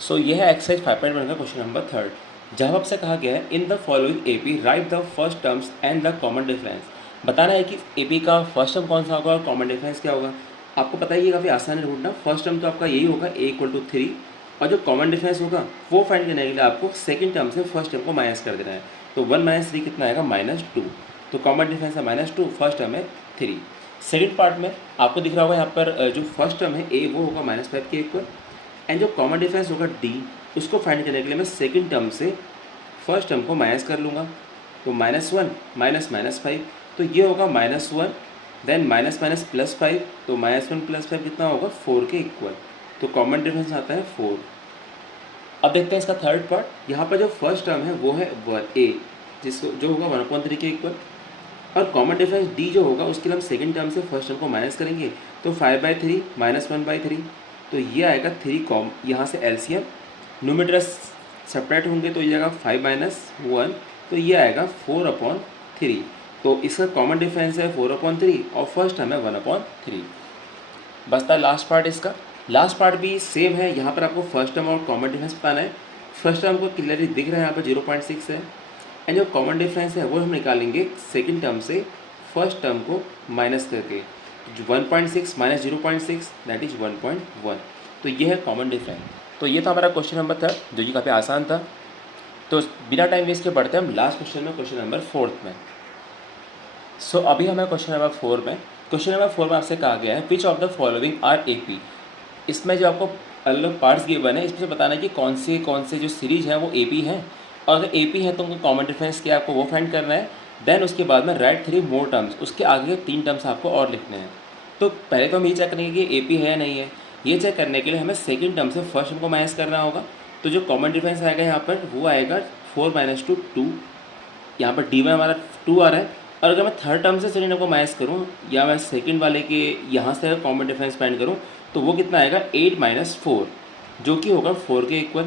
सो ये है एक्सरसाइज 5.1 का क्वेश्चन नंबर थर्ड, जहाँ आपसे कहा गया है in the following A P right the first terms and the common difference. बताना है कि ए पी का फर्स्ट टर्म कौन सा होगा और कॉमन डिफरेंस क्या होगा। आपको पता है ये काफ़ी आसान है ढूंढना। फर्स्ट टर्म तो आपका यही होगा a = 3, और जो कॉमन डिफरेंस होगा वो फाइंड करने के लिए आपको सेकंड टर्म से फर्स्ट टर्म को माइनस कर देना है। तो 1 - 3 कितना आएगा, -2। तो कॉमन डिफरेंस है -2, फर्स्ट टर्म है 3। सेकंड पार्ट में आपको दिख रहा होगा यहाँ पर जो फर्स्ट टर्म है a वो होगा -5 के इक्वल, एंड जो कॉमन डिफरेंस होगा d उसको फाइंड करने के लिए मैं सेकंड टर्म से फर्स्ट टर्म को माइनस कर लूँगा। तो -1 - -5, तो ये होगा -1, देन माइनस प्लस 5, तो -1 + 5 कितना होगा, 4 के इक्वल। तो कॉमन डिफरेंस आता है 4। अब देखते हैं इसका थर्ड पार्ट। यहाँ पर जो फर्स्ट टर्म है वो है a, जिसको जो होगा 1/3 के इक्वल, और कॉमन डिफरेंस d जो होगा उसके लिए हम सेकंड टर्म से फर्स्ट टर्म को माइनस करेंगे। तो 5/3 - 1/3, तो ये आएगा 3 कॉम, यहाँ से एलसीएम न्यूमरेटर सेपरेट होंगे तो ये आएगा 5 - 1, तो ये आएगा 4/3। तो इसका कॉमन डिफरेंस है 4/3 और फर्स्ट टर्म है 1/3। बसता है लास्ट पार्ट इसका। लास्ट पार्ट भी सेम है, यहाँ पर आपको फर्स्ट टर्म और कॉमन डिफरेंस बताना है। फर्स्ट टर्म को क्लियरली दिख रहा है यहाँ पर 0.6 है, एंड जो कॉमन डिफरेंस है वो हम निकालेंगे सेकंड टर्म से फर्स्ट टर्म को माइनस करके। 1.6 - 0.6 दैट इज 1.1। तो ये है कॉमन डिफरेंस। तो ये था हमारा क्वेश्चन नंबर थर्ड, जो कि काफ़ी आसान था। तो बिना टाइम वेस्ट के बढ़ते हैं हम लास्ट क्वेश्चन में, क्वेश्चन नंबर फोर्थ में। सो अभी हमें क्वेश्चन नंबर 4 में, क्वेश्चन नंबर 4 में आपसे कहा गया है which of the following are A P. इसमें जो आपको अलग पार्ट्स गिवन है, इसमें से बताना है कि कौन से जो सीरीज हैं वो ए पी हैं, और अगर ए पी है तो उनका कॉमन डिफरेंस क्या आपको वो फाइंड करना है। देन उसके बाद में राइट 3 मोर टर्म्स, उसके आगे 3 टर्म्स आपको और लिखने हैं। तो पहले तो हम ये चेक करेंगे कि ए पी है या नहीं है। ये चेक करने के लिए हमें सेकंड टर्म से फर्स्ट टर्म को माइनस करना होगा। तो जो कॉमन डिफरेंस आएगा यहाँ पर वो आएगा 4 - 2 2, यहाँ पर डी में हमारा 2 आ रहा है। और अगर मैं थर्ड टर्म से सेकंड टर्म को माइनस करूँ, या मैं सेकंड वाले के यहाँ से अगर कॉमन डिफरेंस फाइंड करूँ, तो वो कितना आएगा 8 - 4, जो कि होगा 4 के इक्वल।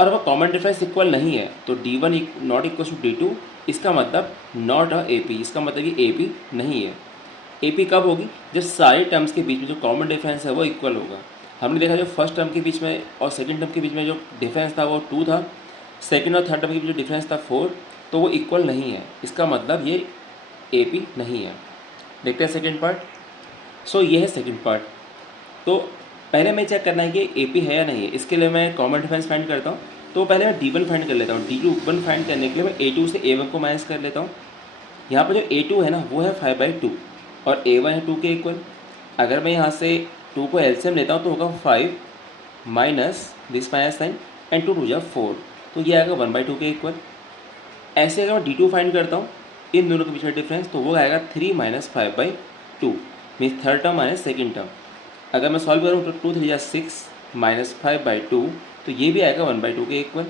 और वह कॉमन डिफरेंस इक्वल नहीं है तो D1 not equal to D2, इसका मतलब नॉट अ AP, इसका मतलब ये AP नहीं है। AP कब होगी? जब सारे टर्म्स के बीच में जो कॉमन डिफरेंस है वो इक्वल होगा। हमने देखा जो फर्स्ट टर्म के बीच में और सेकंड टर्म के बीच में जो डिफरेंस था वो 2 था, सेकंड और थर्ड टर्म के बीच जो डिफरेंस था 4, तो वो इक्वल नहीं है, इसका मतलब ये AP नहीं है। देखते हैं सेकंड पार्ट। सो ये है सेकंड पार्ट। तो पहले मैं चेक करना है कि AP है या नहीं है, इसके लिए मैं कॉमन डिफरेंस फाइंड करता हूँ। तो पहले मैं D1 फाइंड कर लेता हूँ। D1 फाइंड करने के लिए मैं A2 से A1 को माइनस कर लेता हूँ। यहाँ पर जो A2 है ना वो है 5/2 और A1 है 2 के इक्वल। अगर मैं यहाँ से 2 को एलसीएम लेता हूँ तो होगा 5 minus this minus sign and 2 2 जा 4, तो ये आएगा 1/2 के इक्वल। ऐसे अगर मैं D2 फाइंड करता हूँ इन दोनों के बीच में डिफरेंस, तो वो आएगा 3 minus 5/2 means third term minus second term. अगर मैं सॉल्व करूँ तो 2 3 जा 6 माइनस 5/2, तो ये भी आएगा 1/2 के इक्वल,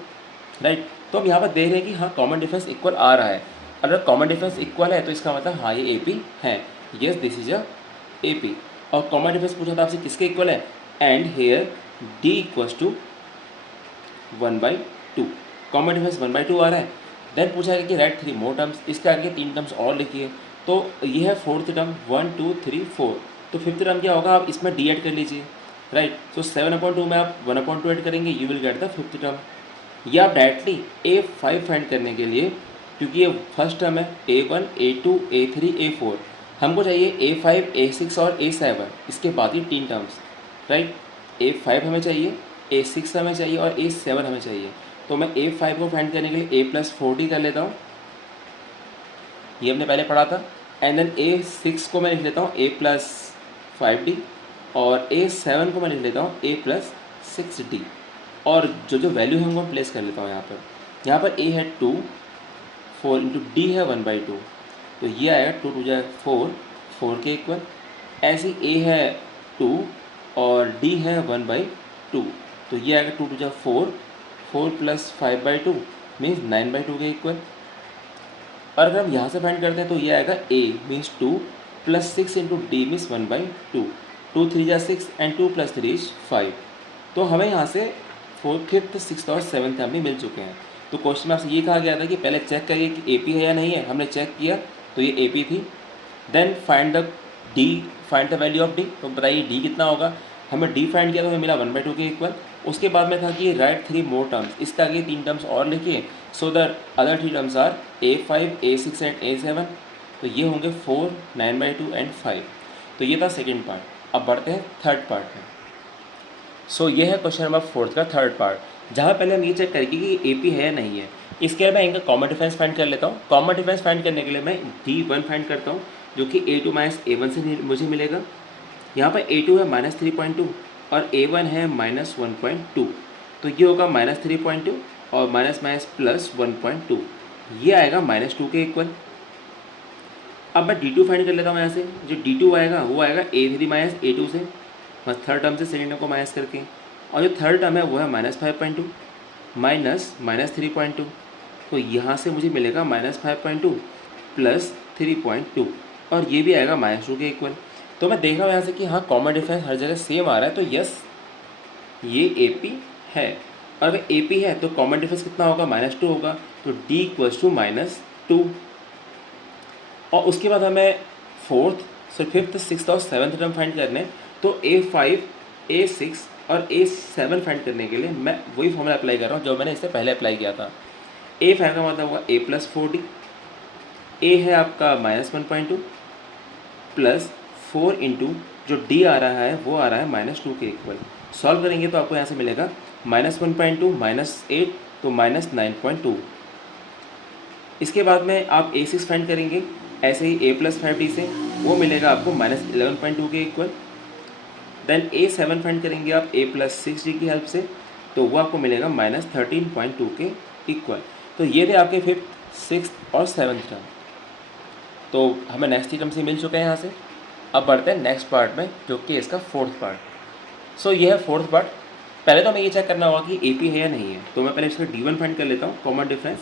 राइट। तो हम यहाँ पर देख रहे हैं कि हाँ कॉमन डिफरेंस इक्वल आ रहा है। अगर कॉमन डिफरेंस इक्वल है तो इसका मतलब हाँ ये AP है, yes this is a AP। और कॉमन डिफरेंस पूछा था आपसे किसके इक्वल है, and here D equals to 1/2। Common difference 1/2 आ रहा है। देन पूछा है कि राइट 3 मोर टर्म्स, इसके आगे 3 टर्म्स और लिखिए। तो ये है फोर्थ टर्म 1 2 3 4, तो फिफ्थ टर्म क्या होगा, आप इसमें D ऐड कर लीजिए, राइट। सो 7/2 में आप 1/2 ऐड करेंगे, you will get the fifth term. या आप डायरेक्टली A5 फाइंड करने के लिए, क्योंकि ये फर्स्ट टर्म है A1 A2 A3 A4, हमको चाहिए A5 A6 और A7, इसके बाद ही 3 टर्म्स, राइट। A5 हमें चाहिए, A6 हमें चाहिए और A7 हमें चाहिए। तो मैं A5 को फाइंड करने के लिए A+4D कर लेता हूँ, ये हमने पहले पढ़ा था। एंड देन A6 को मैं लिख लेता हूँ A+5D और A7 को मैं लिख लेता हूँ A+6D। और जो जो वैल्यू है उनको प्लेस कर लेता हूँ यहाँ पर A है 2, 4 इंटू D है 1/2, तो ये आएगा 2 2 जा 4, 4 के इक्वल। ऐसे A है 2 और D है 1/2, तो ये आएगा 2 2 जा 4, 4 प्लस 5/2 मीन्स 9/2 के इक्वल। और अगर हम यहाँ से फाइंड करते हैं तो ये आएगा A means 2 plus 6 into D means 1/2, 2 3 जा 6 एंड 2 प्लस 3 इज 5। तो हमें यहाँ से फोर्थ फिफ्थ सिक्स और सेवन्थ हमें मिल चुके हैं। तो क्वेश्चन में आपसे ये कहा गया था कि पहले चेक करिए कि AP है या नहीं है, हमने चेक किया तो ये AP थी। Then find the value of D, तो बताइए D कितना होगा। हमें D फाइंड किया तो हमें मिला 1/2 के इक्वल। उसके बाद में था कि राइट 3 मोर टर्म्स, इसके आगे 3 टर्म्स और लिखिए। So the other 3 terms are A5 A6 and A7, तो ये होंगे 4 9/2 एंड 5। तो ये था सेकेंड पार्ट। अब बढ़ते हैं थर्ड पार्ट में। सो ये है क्वेश्चन नंबर 4 का थर्ड पार्ट, जहाँ पहले हम ये चेक करेंगे कि AP है या नहीं है। इसके लिए मैं इनका कॉमन डिफरेंस फाइंड कर लेता हूँ। कॉमन डिफरेंस फाइंड करने के लिए मैं D1 फाइंड करता हूँ, जो कि A2 माइनस A1 से मुझे मिलेगा। यहाँ पर A2 है -3.2 और A1 है -1.2, तो ये होगा -3.2 और माइनस माइनस प्लस 1.2, ये आएगा -2 के इक्वल। अब मैं D2 फाइंड कर लेता हूँ। यहाँ से जो D2 आएगा वो आएगा A3 माइनस A2 से, बस थर्ड टर्म से सेकेंड टर्म को माइनस करके। और जो थर्ड टर्म है वो है -5.2 माइनस -3.2, तो यहाँ से मुझे मिलेगा -5.2 प्लस 3.2 और ये भी आएगा -2 के इक्वल। तो मैं देख रहा हूँ यहाँ से कि हाँ कॉमन डिफरेंस हर जगह सेम आ रहा है, तो यस ये AP है। और अगर AP है तो कॉमन डिफरेंस कितना होगा, -2 होगा, तो D इक्वल्स टू -2। और उसके बाद हमें फिफ्थ सिक्स और सेवन्थ टर्म फाइंड करने, तो A5 A6 और A7 फाइंड करने के लिए मैं वही फॉर्मूला अप्लाई कर रहा हूँ जो मैंने इससे पहले अप्लाई किया था। A5 का मतलब होगा A+4D, A है आपका -1.2 प्लस 4 इंटू जो D आ रहा है वो आ रहा है -2 के इक्वल। सॉल्व करेंगे तो आपको यहाँ से मिलेगा -1.2 -8, तो -9.2। इसके बाद में आप A6 फाइंड करेंगे ऐसे ही A+5D से, वो मिलेगा आपको -11.2 के इक्वल। देन A7 फाइंड करेंगे आप A+6D की हेल्प से, तो वो आपको मिलेगा -13.2 के इक्वल। तो ये थे आपके फिफ्थ सिक्स्थ और सेवन्थ टर्म। तो हमें नेक्स्ट टर्म से मिल चुके हैं यहाँ से। अब बढ़ते हैं नेक्स्ट पार्ट में, जो कि इसका फोर्थ पार्ट। सो ये है फोर्थ पार्ट। पहले तो हमें ये चेक करना होगा कि AP है या नहीं है, तो मैं पहले इसका D1 फाइंड कर लेता हूँ, कॉमन डिफरेंस।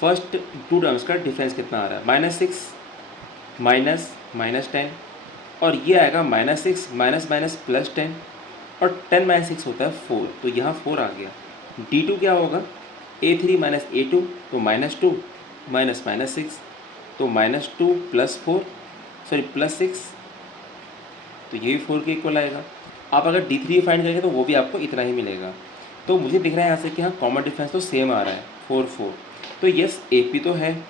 फर्स्ट 2 टर्म्स का डिफरेंस कितना आ रहा है, -6 -10, और ये आएगा -6 माइनस माइनस +10, और 10 - 6 होता है 4, तो यहाँ 4 आ गया। D2 क्या होगा, A3 माइनस A2 तो -2 माइनस माइनस 6 तो -2 प्लस 4 सॉरी प्लस 6 तो ये भी 4 के इक्वल आएगा। आप अगर D3 फाइंड करेंगे तो वो भी आपको इतना ही मिलेगा। तो मुझे दिख रहा है यहाँ से कि हाँ कॉमन डिफरेंस तो सेम आ रहा है 4 4। तो यस AP तो है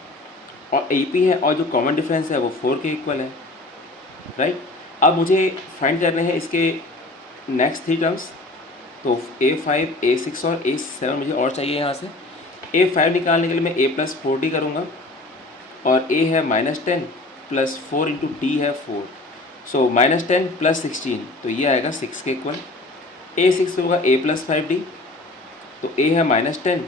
और AP है और जो कॉमन डिफरेंस है वो 4 के इक्वल है, राइट। अब मुझे फाइंड करने हैं इसके नेक्स्ट 3 टर्म्स। तो A5 A6 और A7 मुझे और चाहिए यहाँ से। A5 निकालने के लिए मैं A+4D करूँगा और A है -10 प्लस 4 इंटू D है 4 सो -10 प्लस 16 तो ये आएगा 6 के इक्वल। A6 होगा A+5D तो A है -10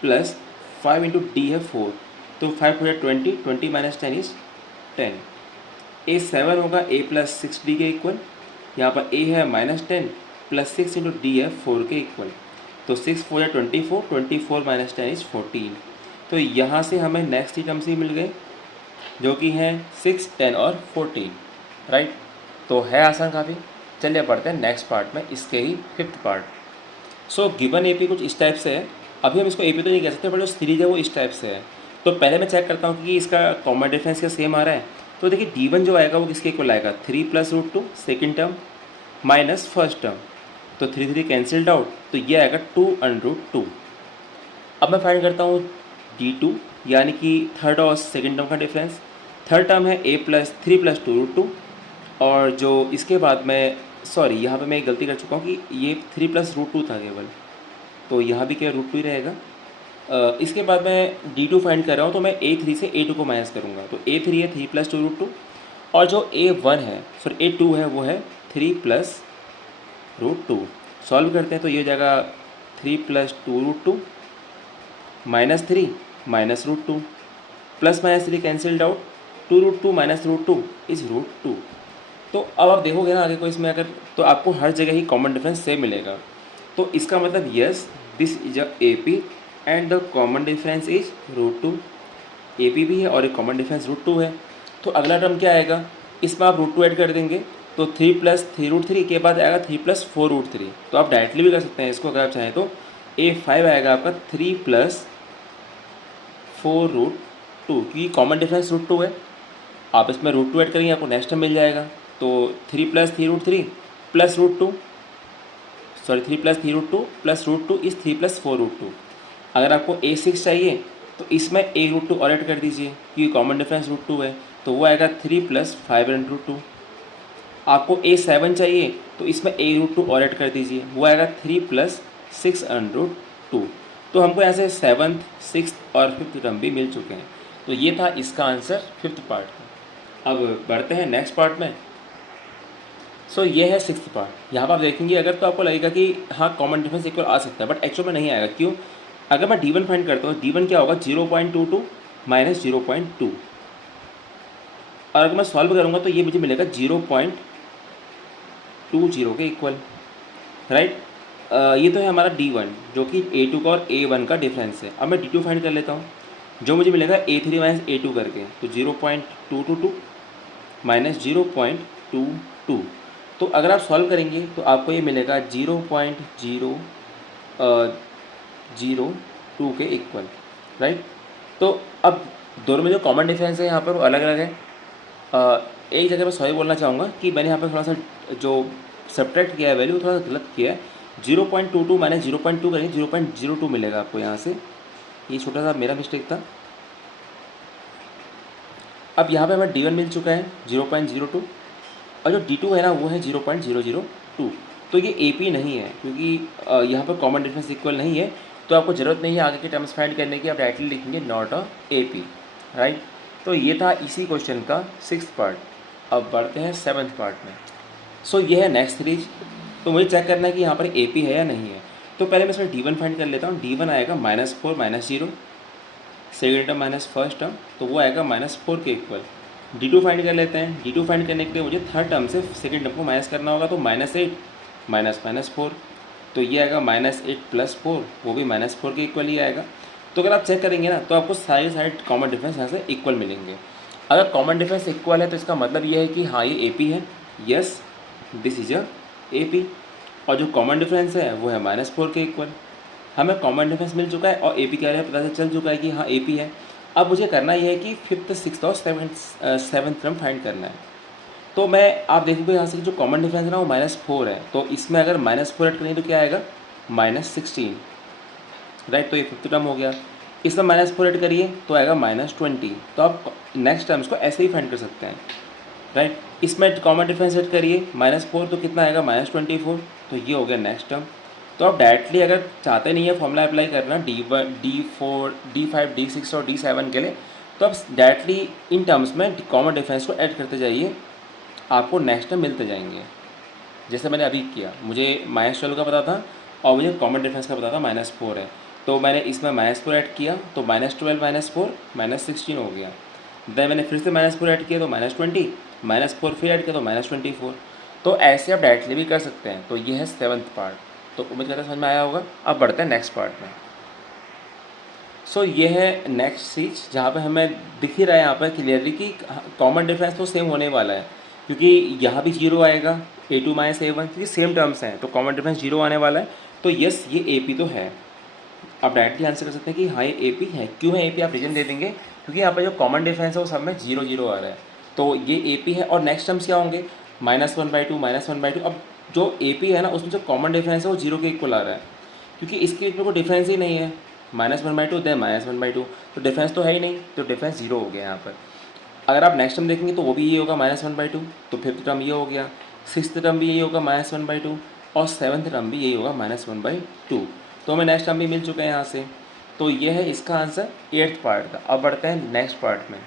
प्लस 5 इंटू D है 4 तो 5 हो जाए 20 20 माइनस 10 इज 10। A7 होगा A+6D के इक्वल। यहाँ पर A है -10 प्लस 6 इंटू D है 4 के इक्वल तो 6 4 या 24 24 माइनस 10 इज 14। तो यहाँ से हमें नेक्स्ट ही टर्म्स ही मिल गए जो कि हैं 6 10 और 14, राइट। तो है आसान काफ़ी। चलिए पढ़ते हैं नेक्स्ट पार्ट में, इसके ही 5th part. So given AP कुछ इस टाइप से है। अभी हम इसको AP तो नहीं कह सकते बट जो सीरीज है वो इस टाइप से है। तो पहले मैं चेक करता हूँ कि इसका कॉमन डिफरेंस क्या सेम आ रहा है। तो देखिए D1 जो आएगा वो किसके इक्वल आएगा, 3 + √2 second term minus first term तो 3 3 कैंसिल्ड आउट तो ये आएगा 2√2। अब मैं फाइंड करता हूँ D2 यानी कि थर्ड और सेकेंड टर्म का डिफरेंस। थर्ड टर्म है A+3 + 2√2 और जो इसके बाद में सॉरी यहाँ पे मैं एक गलती कर चुका हूँ कि ये 3 + √2 था केवल, तो यहाँ भी क्या √2 ही रहेगा। इसके बाद मैं D2 फाइंड कर रहा हूँ तो मैं A3 से A2 को माइनस करूँगा तो A3 है 3 + 2√2 और जो A1 है सॉरी A2 है वो है 3 + √2। सॉल्व करते हैं तो ये हो जाएगा 3 + 2√2 -3 minus √2 plus minus 3 cancelled out 2√2 minus √2 is √2। तो अब आप देखोगे ना आगे को इसमें अगर तो आपको हर जगह ही कॉमन डिफरेंस सेम मिलेगा। तो इसका मतलब yes this is a AP and the common difference is √2। AP भी है और एक कॉमन डिफरेंस √2 है। तो अगला टर्म क्या आएगा, इसमें आप √2 ऐड कर देंगे तो 3 + 3√3 के बाद आएगा 3 + 4√3। तो आप डायरेक्टली भी कर सकते हैं इसको अगर आप चाहें तो। A5 आएगा आपका 3 + 4√2 क्योंकि कॉमन डिफरेंस √2 है। आप इसमें √2 ऐड करेंगे आपको नेक्स्ट टर्म मिल जाएगा तो 3 + 3√3 प्लस √2 सॉरी 3 + 3√2 प्लस √2 इस 3 + 4√2। अगर आपको A6 चाहिए तो इसमें A√2 और ऐड कर दीजिए क्योंकि कॉमन डिफरेंस √2 है तो वो आएगा 3 + 5√2। आपको A7 चाहिए तो इसमें A√2 और ऐड कर दीजिए वो आएगा 3 + 6√2। तो हमको यहाँ से 7th 6th और 5th टर्म भी मिल चुके हैं। तो ये था इसका आंसर 5th पार्ट का। अब बढ़ते हैं नेक्स्ट पार्ट में। सो ये है 6th पार्ट। यहाँ पर आप देखेंगे अगर तो आपको लगेगा कि हाँ कॉमन डिफरेंस इक्वल आ सकता है बट एक्चुअल में नहीं आएगा। क्यों, अगर मैं D1 फाइंड करता हूँ D1 क्या होगा 0.22 माइनस 0.2 और अगर मैं सॉल्व करूँगा तो ये मुझे मिलेगा 0.20 के इक्वल, राइट। ये तो है हमारा D1 जो कि A2 का और A1 का डिफरेंस है। अब मैं D2 फाइंड कर लेता हूँ जो मुझे मिलेगा A3 माइनस A2 करके तो 0.222 माइनस 0.22। तो अगर आप सॉल्व करेंगे तो आपको ये मिलेगा 0.002 के इक्वल, राइट। तो अब दोनों में जो कॉमन डिफरेंस है यहाँ पर वो अलग अलग है। एक जगह मैं सॉरी बोलना चाहूँगा कि मैंने यहाँ पर थोड़ा सा जो सब्ट्रैक्ट किया है वैल्यू थोड़ा सा गलत किया है। 0.22 माइनस 0.2 करेंगे 0.02 मिलेगा आपको यहाँ से। ये छोटा सा मेरा मिस्टेक था। अब यहाँ पे हमें D1 मिल चुका है 0.02 और जो D2 है ना वो है 0.002। तो ये AP नहीं है क्योंकि यहाँ पर कॉमन डिफरेंस इक्वल नहीं है। तो आपको ज़रूरत नहीं है आगे के टर्म्स फाइंड करने की, आप डायरेक्टली लिखेंगे नॉट अ AP, राइट। तो ये था इसी क्वेश्चन का 6th पार्ट। अब बढ़ते हैं 7th पार्ट में। सो ये है नेक्स्ट सीरीज। तो मुझे चेक करना है कि यहाँ पर AP है या नहीं है। तो पहले मैं इसमें D1 फाइंड कर लेता हूँ। D1 आएगा -4 minus 0 second term minus first term तो वो आएगा -4 के इक्वल। D2 फाइंड कर लेते हैं। D2 फाइंड करने के लिए मुझे थर्ड टर्म से सेकेंड टर्म को माइनस करना होगा तो -8 माइनस -4 तो ये आएगा -8 + 4 वो भी -4 के इक्वल ही आएगा। तो अगर आप चेक करेंगे ना तो आपको सारे कॉमन डिफरेंस यहाँ से इक्वल मिलेंगे। अगर कॉमन डिफरेंस इक्वल है तो इसका मतलब ये है कि हाँ ये AP है, yes this is a AP। और जो कॉमन डिफरेंस है वो है -4 के इक्वल। हमें कॉमन डिफरेंस मिल चुका है और ए पी क्या है पता चल चुका है कि हाँ ए पी है। अब मुझे करना ये है कि फिफ्थ सिक्स्थ और सेवन्थ टर्म फाइंड करना है। तो मैं आप देखोगे यहाँ से जो कॉमन डिफरेंस है ना वो -4 है, तो इसमें अगर -4 ऐड करें तो क्या आएगा -16, राइट। तो ये फिफ्थ टर्म हो गया। इसमें -4 ऐड करिए तो आएगा -20। तो आप नेक्स्ट टर्म्स को ऐसे ही फाइंड कर सकते हैं, राइट। इसमें कॉमन डिफरेंस ऐड करिए -4 तो कितना आएगा -24। तो ये हो गया नेक्स्ट टर्म। तो आप डायरेक्टली अगर चाहते नहीं है फॉर्मूला अप्लाई करना D1 D4 D5 D6 और D7 के लिए, तो आप डायरेक्टली इन टर्म्स में कॉमन डिफरेंस को ऐड करते जाइए, आपको नेक्स्ट टर्म मिलते जाएंगे। जैसे मैंने अभी किया, मुझे -12 का पता था और मुझे कॉमन डिफरेंस का पता था -4 है, तो मैंने इसमें -4 ऐड किया तो -12 -4 -16 हो गया। देन मैंने फिर से -4 ऐड किया तो -20, -4 फिर ऐड किया तो -24। तो ऐसे आप डायरेक्टली भी कर सकते हैं। तो ये है सेवन्थ पार्ट। तो उम्मीद करता है समझ में आया होगा। अब बढ़ते हैं नेक्स्ट पार्ट में। सो ये है नेक्स्ट चीज़ जहाँ पे हमें दिख ही रहा है यहाँ पर क्लियरली कि कॉमन डिफरेंस तो सेम होने वाला है, क्योंकि यहाँ भी 0 आएगा A2 - A1, क्योंकि सेम टर्म्स हैं तो कॉमन डिफरेंस 0 आने वाला है। तो यस ये AP तो है। आप डायरेक्टली आंसर कर सकते हैं कि हाँ ये AP है। क्यों है AP, आप रीजन दे देंगे, क्योंकि यहाँ पर जो कॉमन डिफरेंस है वो सब में 0 0 आ रहा है, तो ये AP है। और नेक्स्ट टर्म्स क्या होंगे -1/2 -1/2। अब जो AP है ना उसमें जो कॉमन डिफरेंस है वो 0 के इक्वल आ रहा है, क्योंकि इसके बीच में कोई डिफरेंस ही नहीं है। -1/2 देन -1/2, तो डिफरेंस तो है ही नहीं, तो डिफरेंस 0 हो गया यहाँ पर। अगर आप नेक्स्ट टर्म देखेंगे तो वो भी ये होगा -1/2, तो फिफ्थ टर्म ये हो गया, सिक्स्थ टर्म भी यही होगा -1/2 और सेवन्थ टर्म भी यही होगा -1/2। तो हमें नेक्स्ट टर्म भी मिल चुका है यहाँ से। तो ये है इसका आंसर एट्थ पार्ट का। अब बढ़ते हैं नेक्स्ट पार्ट में।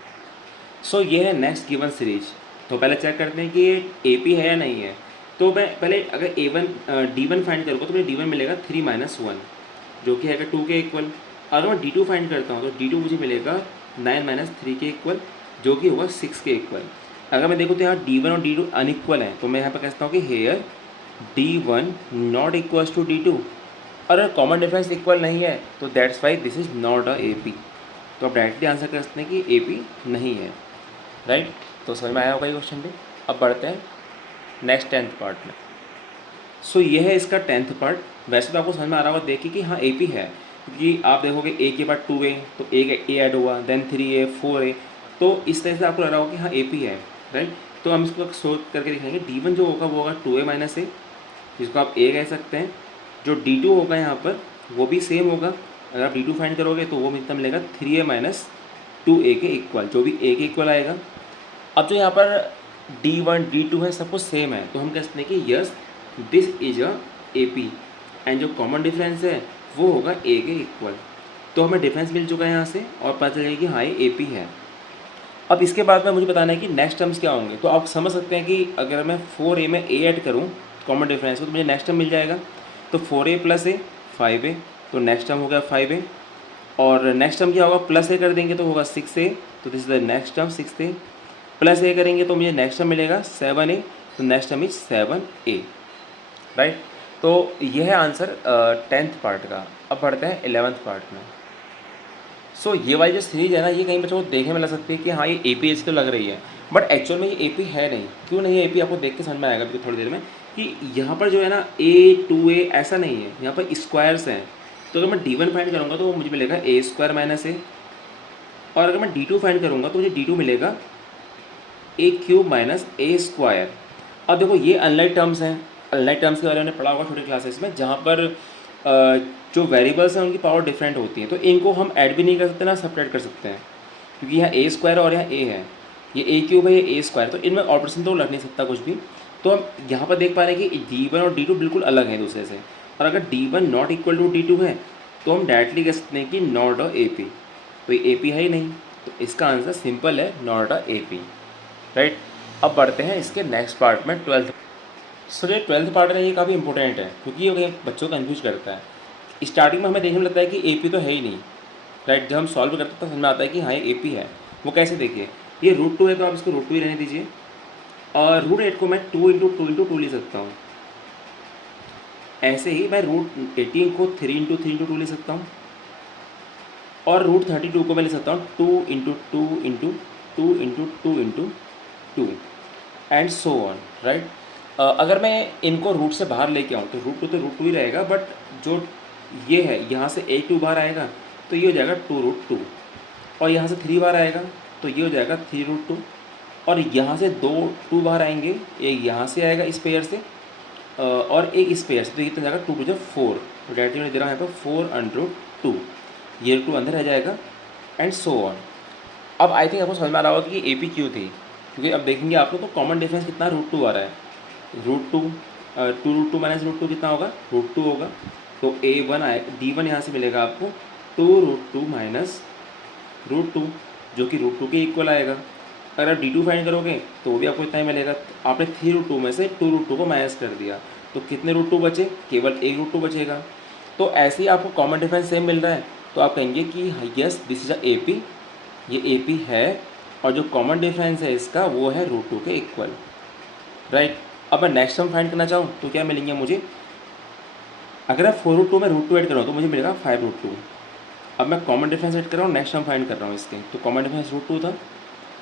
सो ये है नेक्स्ट गिवन सीरीज। तो पहले चेक करते हैं कि ये AP है या नहीं है। तो मैं पहले अगर D1 फाइंड करूँगा तो मुझे D1 मिलेगा 3 - 1, जो कि है 2 के इक्वल। अगर मैं D2 फाइंड करता हूँ तो D2 मुझे मिलेगा 9 - 3 के इक्वल, जो कि होगा 6 के इक्वल। अगर मैं देखूँ तो यहाँ D1 और D2 अनइक्वल हैं, तो मैं यहाँ पर कहता हूँ कि hair D1 not equals to D2। और अगर कॉमन डिफरेंस इक्वल नहीं है तो that's why this is not a AP। तो आप डायरेक्टली आंसर कर सकते हैं कि AP नहीं है, राइट। तो समझ में आया होगा ये क्वेश्चन भी। अब बढ़ते हैं नेक्स्ट 10th पार्ट में। सो ये है इसका 10th पार्ट। वैसे तो आपको समझ में आ रहा होगा देखिए कि हाँ AP है, क्योंकि आप देखोगे A के बाद 2A, तो एक A ऐड हुआ, देन 3A 4A, तो इस तरह से आपको लग रहा होगा कि हाँ AP है, राइट। तो हम इसको सोच करके दिखाएंगे। D1 जो होगा वो होगा 2A - A, जिसको आप A कह सकते हैं। जो D2 होगा यहाँ पर वो भी सेम होगा। अगर आप D2 फाइंड करोगे तो वो कितना मिलेगा 3A - 2A के इक्वल, जो भी A के इक्वल आएगा। अब जो यहाँ पर D1 D2 है सब कुछ सेम है, तो हम कह सकते हैं कि yes this is a AP, and जो कॉमन डिफरेंस है वो होगा A के इक्वल। तो हमें डिफरेंस मिल चुका है यहाँ से और पता चलेगा कि हाँ ये AP है। अब इसके बाद में मुझे बताना है कि नेक्स्ट टर्म्स क्या होंगे। तो आप समझ सकते हैं कि अगर मैं 4A में A ऐड करूँ कॉमन डिफरेंस को तो मुझे नेक्स्ट टर्म मिल जाएगा। तो 4A + A 5A, तो नेक्स्ट टर्म हो गया 5A। और नेक्स्ट टर्म क्या होगा +A कर देंगे तो होगा 6A, तो this is the next term 6A। +A करेंगे तो मुझे नेक्स्ट टर्म मिलेगा 7A, तो next term is 7A, right. तो यह है आंसर 10th पार्ट का। अब बढ़ते हैं 11th पार्ट में। सो ये वाली जो सीरीज है ना ये कहीं बच्चों को देखने में लग सकती है कि हाँ ये AP जैसी तो लग रही है, बट एक्चुअल में ये AP है नहीं। क्यों नहीं है AP, आपको देख के समझ में आएगा अभी थोड़ी देर में कि यहाँ पर जो है ना A 2A ऐसा नहीं है, यहाँ पर स्क्वायर्स हैं। तो अगर मैं D1 फाइंड करूँगा तो मुझे मिलेगा A² - A, और अगर मैं D2 फाइंड करूँगा तो मुझे D2 मिलेगा A³ - A²। अब देखो ये अनलाइक टर्म्स हैं। अनलाइक टर्म्स के बारे में हमने पढ़ा होगा छोटे क्लासेस में, जहाँ पर जो वेरिएबल्स हैं उनकी पावर डिफरेंट होती है, तो इनको हम ऐड भी नहीं कर सकते ना सपरेट कर सकते हैं, क्योंकि यहाँ A² और यहाँ A है, ये A³ है ये A², तो इनमें ऑपरेशन तो लग नहीं सकता कुछ भी। तो हम यहाँ पर देख पा रहे हैं कि D1 और D2 बिल्कुल अलग हैं दूसरे से, और अगर D1 not equal to D2 है तो हम डायरेक्टली कह सकते हैं कि नॉट अ AP। तो ये AP है ही नहीं, तो इसका आंसर सिंपल है, नॉट अ AP, राइट। अब बढ़ते हैं इसके नेक्स्ट पार्ट में 12th। सो जो 12th पार्ट है ये काफ़ी इंपॉर्टेंट है, क्योंकि ये बच्चों को कन्फ्यूज करता है। स्टार्टिंग में हमें देखने में लगता है कि AP तो है ही नहीं, राइट। जब हम सॉल्व करते हैं तो समझ में आता है कि हाँ ये AP है। वो कैसे, देखिए ये √2 है तो आप इसको √2 ही रहने दीजिए, और √8 को मैं 2 × 2 × 2 ले सकता हूँ। ऐसे ही मैं √18 को 3 × 3 × 2 ले सकता हूँ, और √32 को मैं ले सकता हूँ 2 × 2 × 2 × 2 × 2 एंड सो ऑन, राइट। अगर मैं इनको रूट से बाहर लेके आऊँ तो √2 तो √2 ही रहेगा, बट जो ये है, यहाँ से एक 2 बाहर आएगा तो ये हो जाएगा 2√2, और यहाँ से 3 बाहर आएगा तो ये हो जाएगा 3√2, और यहाँ से 2 बाहर आएंगे, एक यहाँ से आएगा इस पेयर से और एक इस पेयर से, तो ये तो जाएगा 2 2 4, तो डायरेक्टली मैं दे रहा हूँ यहाँ पर 4√2, ये 2 अंदर रह जाएगा एंड सो ऑन। अब आई थिंक आपको समझ में आ रहा होगा कि ए पी क्यों थी, क्योंकि अब देखेंगे आप लोग तो कॉमन डिफरेंस कितना √2 आ रहा है, √2 2√2 माइनस √2 कितना होगा, √2 होगा, तो A1 आए D1 यहाँ से मिलेगा आपको 2√2 माइनस √2 जो कि √2 के इक्वल आएगा। अगर आप D2 फाइंड करोगे तो वो भी आपको इतना ही मिलेगा। आपने 3√2 में से 2√2 को माइनस कर दिया तो कितने √2 बचे, केवल एक √2 बचेगा। तो ऐसे ही आपको कॉमन डिफरेंस सेम मिल रहा है तो आप कहेंगे कि yes this is a AP, ये AP है और जो कॉमन डिफरेंस है इसका वो है √2 के इक्वल, राइट। अब मैं नेक्स्ट टर्म फाइंड करना चाहूँ तो क्या मिलेंगे मुझे, अगर मैं 4√2 में √2 ऐड कर रहा हूँ तो मुझे मिलेगा 5√2। अब मैं कॉमन डिफरेंस ऐड कर रहा हूँ, नेक्स्ट टर्म फाइंड कर रहा हूँ इसके, तो कॉमन डिफरेंस √2 था,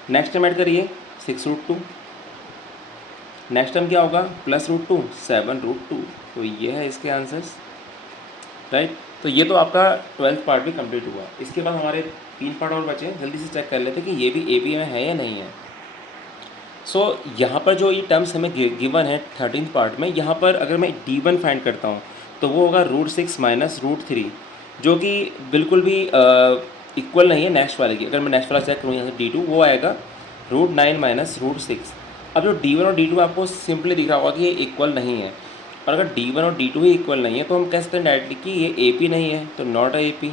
नेक्स्ट टर्म ऐड करिए 6√2, नेक्स्ट टर्म क्या होगा प्लस √2 7√2, तो ये है इसके आंसर्स, राइट। तो ये तो आपका 12th पार्ट भी कंप्लीट हुआ। इसके बाद हमारे 3 पार्ट और बचे, जल्दी से चेक कर लेते कि ये भी AP में है या नहीं है। सो यहाँ पर जो ये टर्म्स हमें गिवन है 13th पार्ट में, यहाँ पर अगर मैं D1 फाइंड करता हूँ तो वो होगा √6 माइनस √3, जो कि बिल्कुल भी इक्वल नहीं है नेक्स्ट वाले की। अगर मैं नेक्स्ट वाला चेक करूँ यहाँ से D2 वो आएगा √9 माइनस √6। अब जो D1 और D2 आपको सिंपली दिख रहा होगा कि ये इक्वल नहीं है, और अगर D1 और D2 ही इक्वल नहीं है तो हम कह सकते हैं डायरेक्टली कि ये AP नहीं है, तो नॉट अ AP,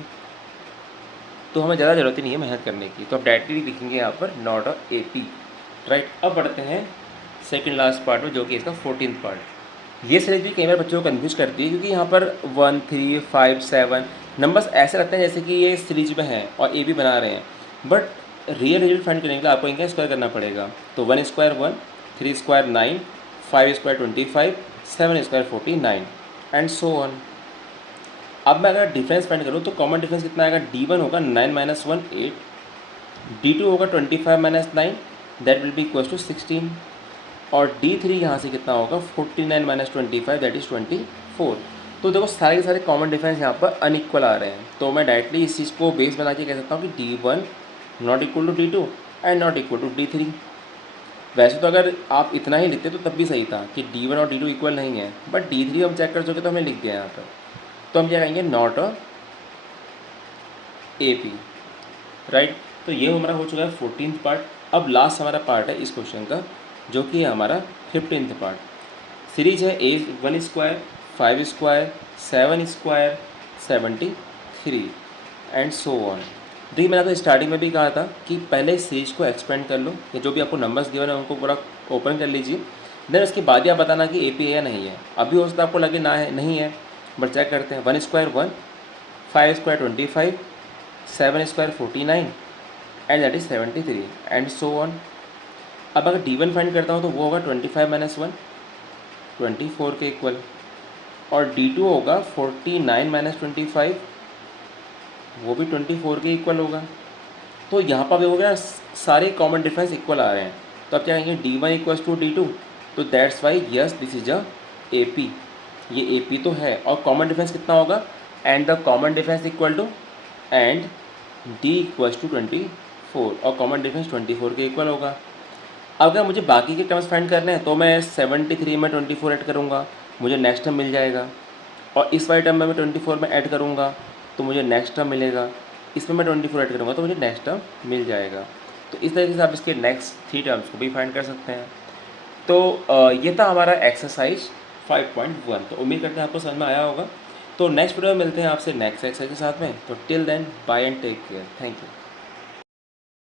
तो हमें ज़्यादा ज़रूरत ही नहीं है मेहनत करने की, तो आप डायरेक्टली लिखेंगे यहाँ पर नॉट अ AP, राइट। अब बढ़ते हैं सेकंड लास्ट पार्ट में जो कि इसका 14th पार्ट। ये सीरीज भी कई बार बच्चों को कन्फ्यूज करती है क्योंकि यहाँ पर 1 3 5 7 नंबर्स ऐसे लगते हैं जैसे कि ये सीरीज में है और AP बना रहे हैं, बट रियल रिजल्ट फाइंड करने के लिए आपको इनका स्क्वायर करना पड़ेगा। तो 1 square 1, 3 square 9, 5 square 25, 7 square 49 and so on. अब मैं अगर डिफरेंस फाइंड करूँ तो कॉमन डिफरेंस कितना आएगा, D1 होगा 9 माइनस 1 8, D2 होगा 25 minus 9 that will be equals to 16, और D3 यहाँ से कितना होगा 49 माइनस 25 दैट इज़ 24। तो देखो सारे के सारे कॉमन डिफरेंस यहाँ पर अनइक्वल आ रहे हैं, तो मैं डायरेक्टली इस चीज़ को बेस बना के कह सकता हूँ कि D1 not equal to D2 and not equal to D3। वैसे तो अगर आप इतना ही लिखते तो तब भी सही था कि D1 और D2 इक्वल नहीं है, बट D3 हम चेक कर चुके तो हमने लिख दिया यहाँ पर, तो हम क्या कहेंगे नॉट अ AP, राइट। तो ये हमारा हो चुका है 14th पार्ट। अब लास्ट हमारा पार्ट है इस क्वेश्चन का जो कि है हमारा 15th पार्ट। सीरीज है A1 square 5 square 7 square 73 and so on. देखिए मैंने तो स्टार्टिंग में भी कहा था कि पहले इस सीरीज को एक्सपेंड कर लो, या जो भी आपको नंबर्स दिए हैं उनको पूरा ओपन कर लीजिए, देन उसके बाद ही आप बताना कि AP है या नहीं है। अभी हो सकता है आपको लगे ना है नहीं है, बट चेक करते हैं। 1 square 1, 5 square 25, 7 square 49 and that is 73 and so on. अब अगर D1 फाइंड करता हूँ तो वो होगा 25 माइनस 1 24 के इक्वल, और D2 होगा 49 माइनस 25 वो भी 24 के इक्वल होगा। तो यहाँ पर देखोगे सारे कॉमन डिफरेंस इक्वल आ रहे हैं, तो आप क्या कहेंगे D1 इक्वल्स टू D2, तो that's why yes this is a AP, ये AP तो है। और कॉमन डिफरेंस कितना होगा, and the common difference equal to and D equals to 24, और कॉमन डिफरेंस 24 के इक्वल होगा। अगर मुझे बाकी के टर्म्स फाइंड करने हैं तो मैं 73 में 24 ऐड करूँगा, मुझे नेक्स्ट टर्म मिल जाएगा, और इस वाले टर्म में मैं 24 में ऐड करूँगा तो मुझे नेक्स्ट टर्म मिलेगा, इसमें मैं 24 ऐड करूँगा तो मुझे नेक्स्ट टर्म मिल जाएगा। तो इस तरीके से आप इसके नेक्स्ट 3 टर्म्स को भी फाइंड कर सकते हैं। तो ये था हमारा एक्सरसाइज 5.1। तो उम्मीद करते हैं आपको समझ में आया होगा। तो नेक्स्ट वीडियो में मिलते हैं आपसे नेक्स्ट एक्सरसाइज के साथ में। तो till then bye and take care, thank you.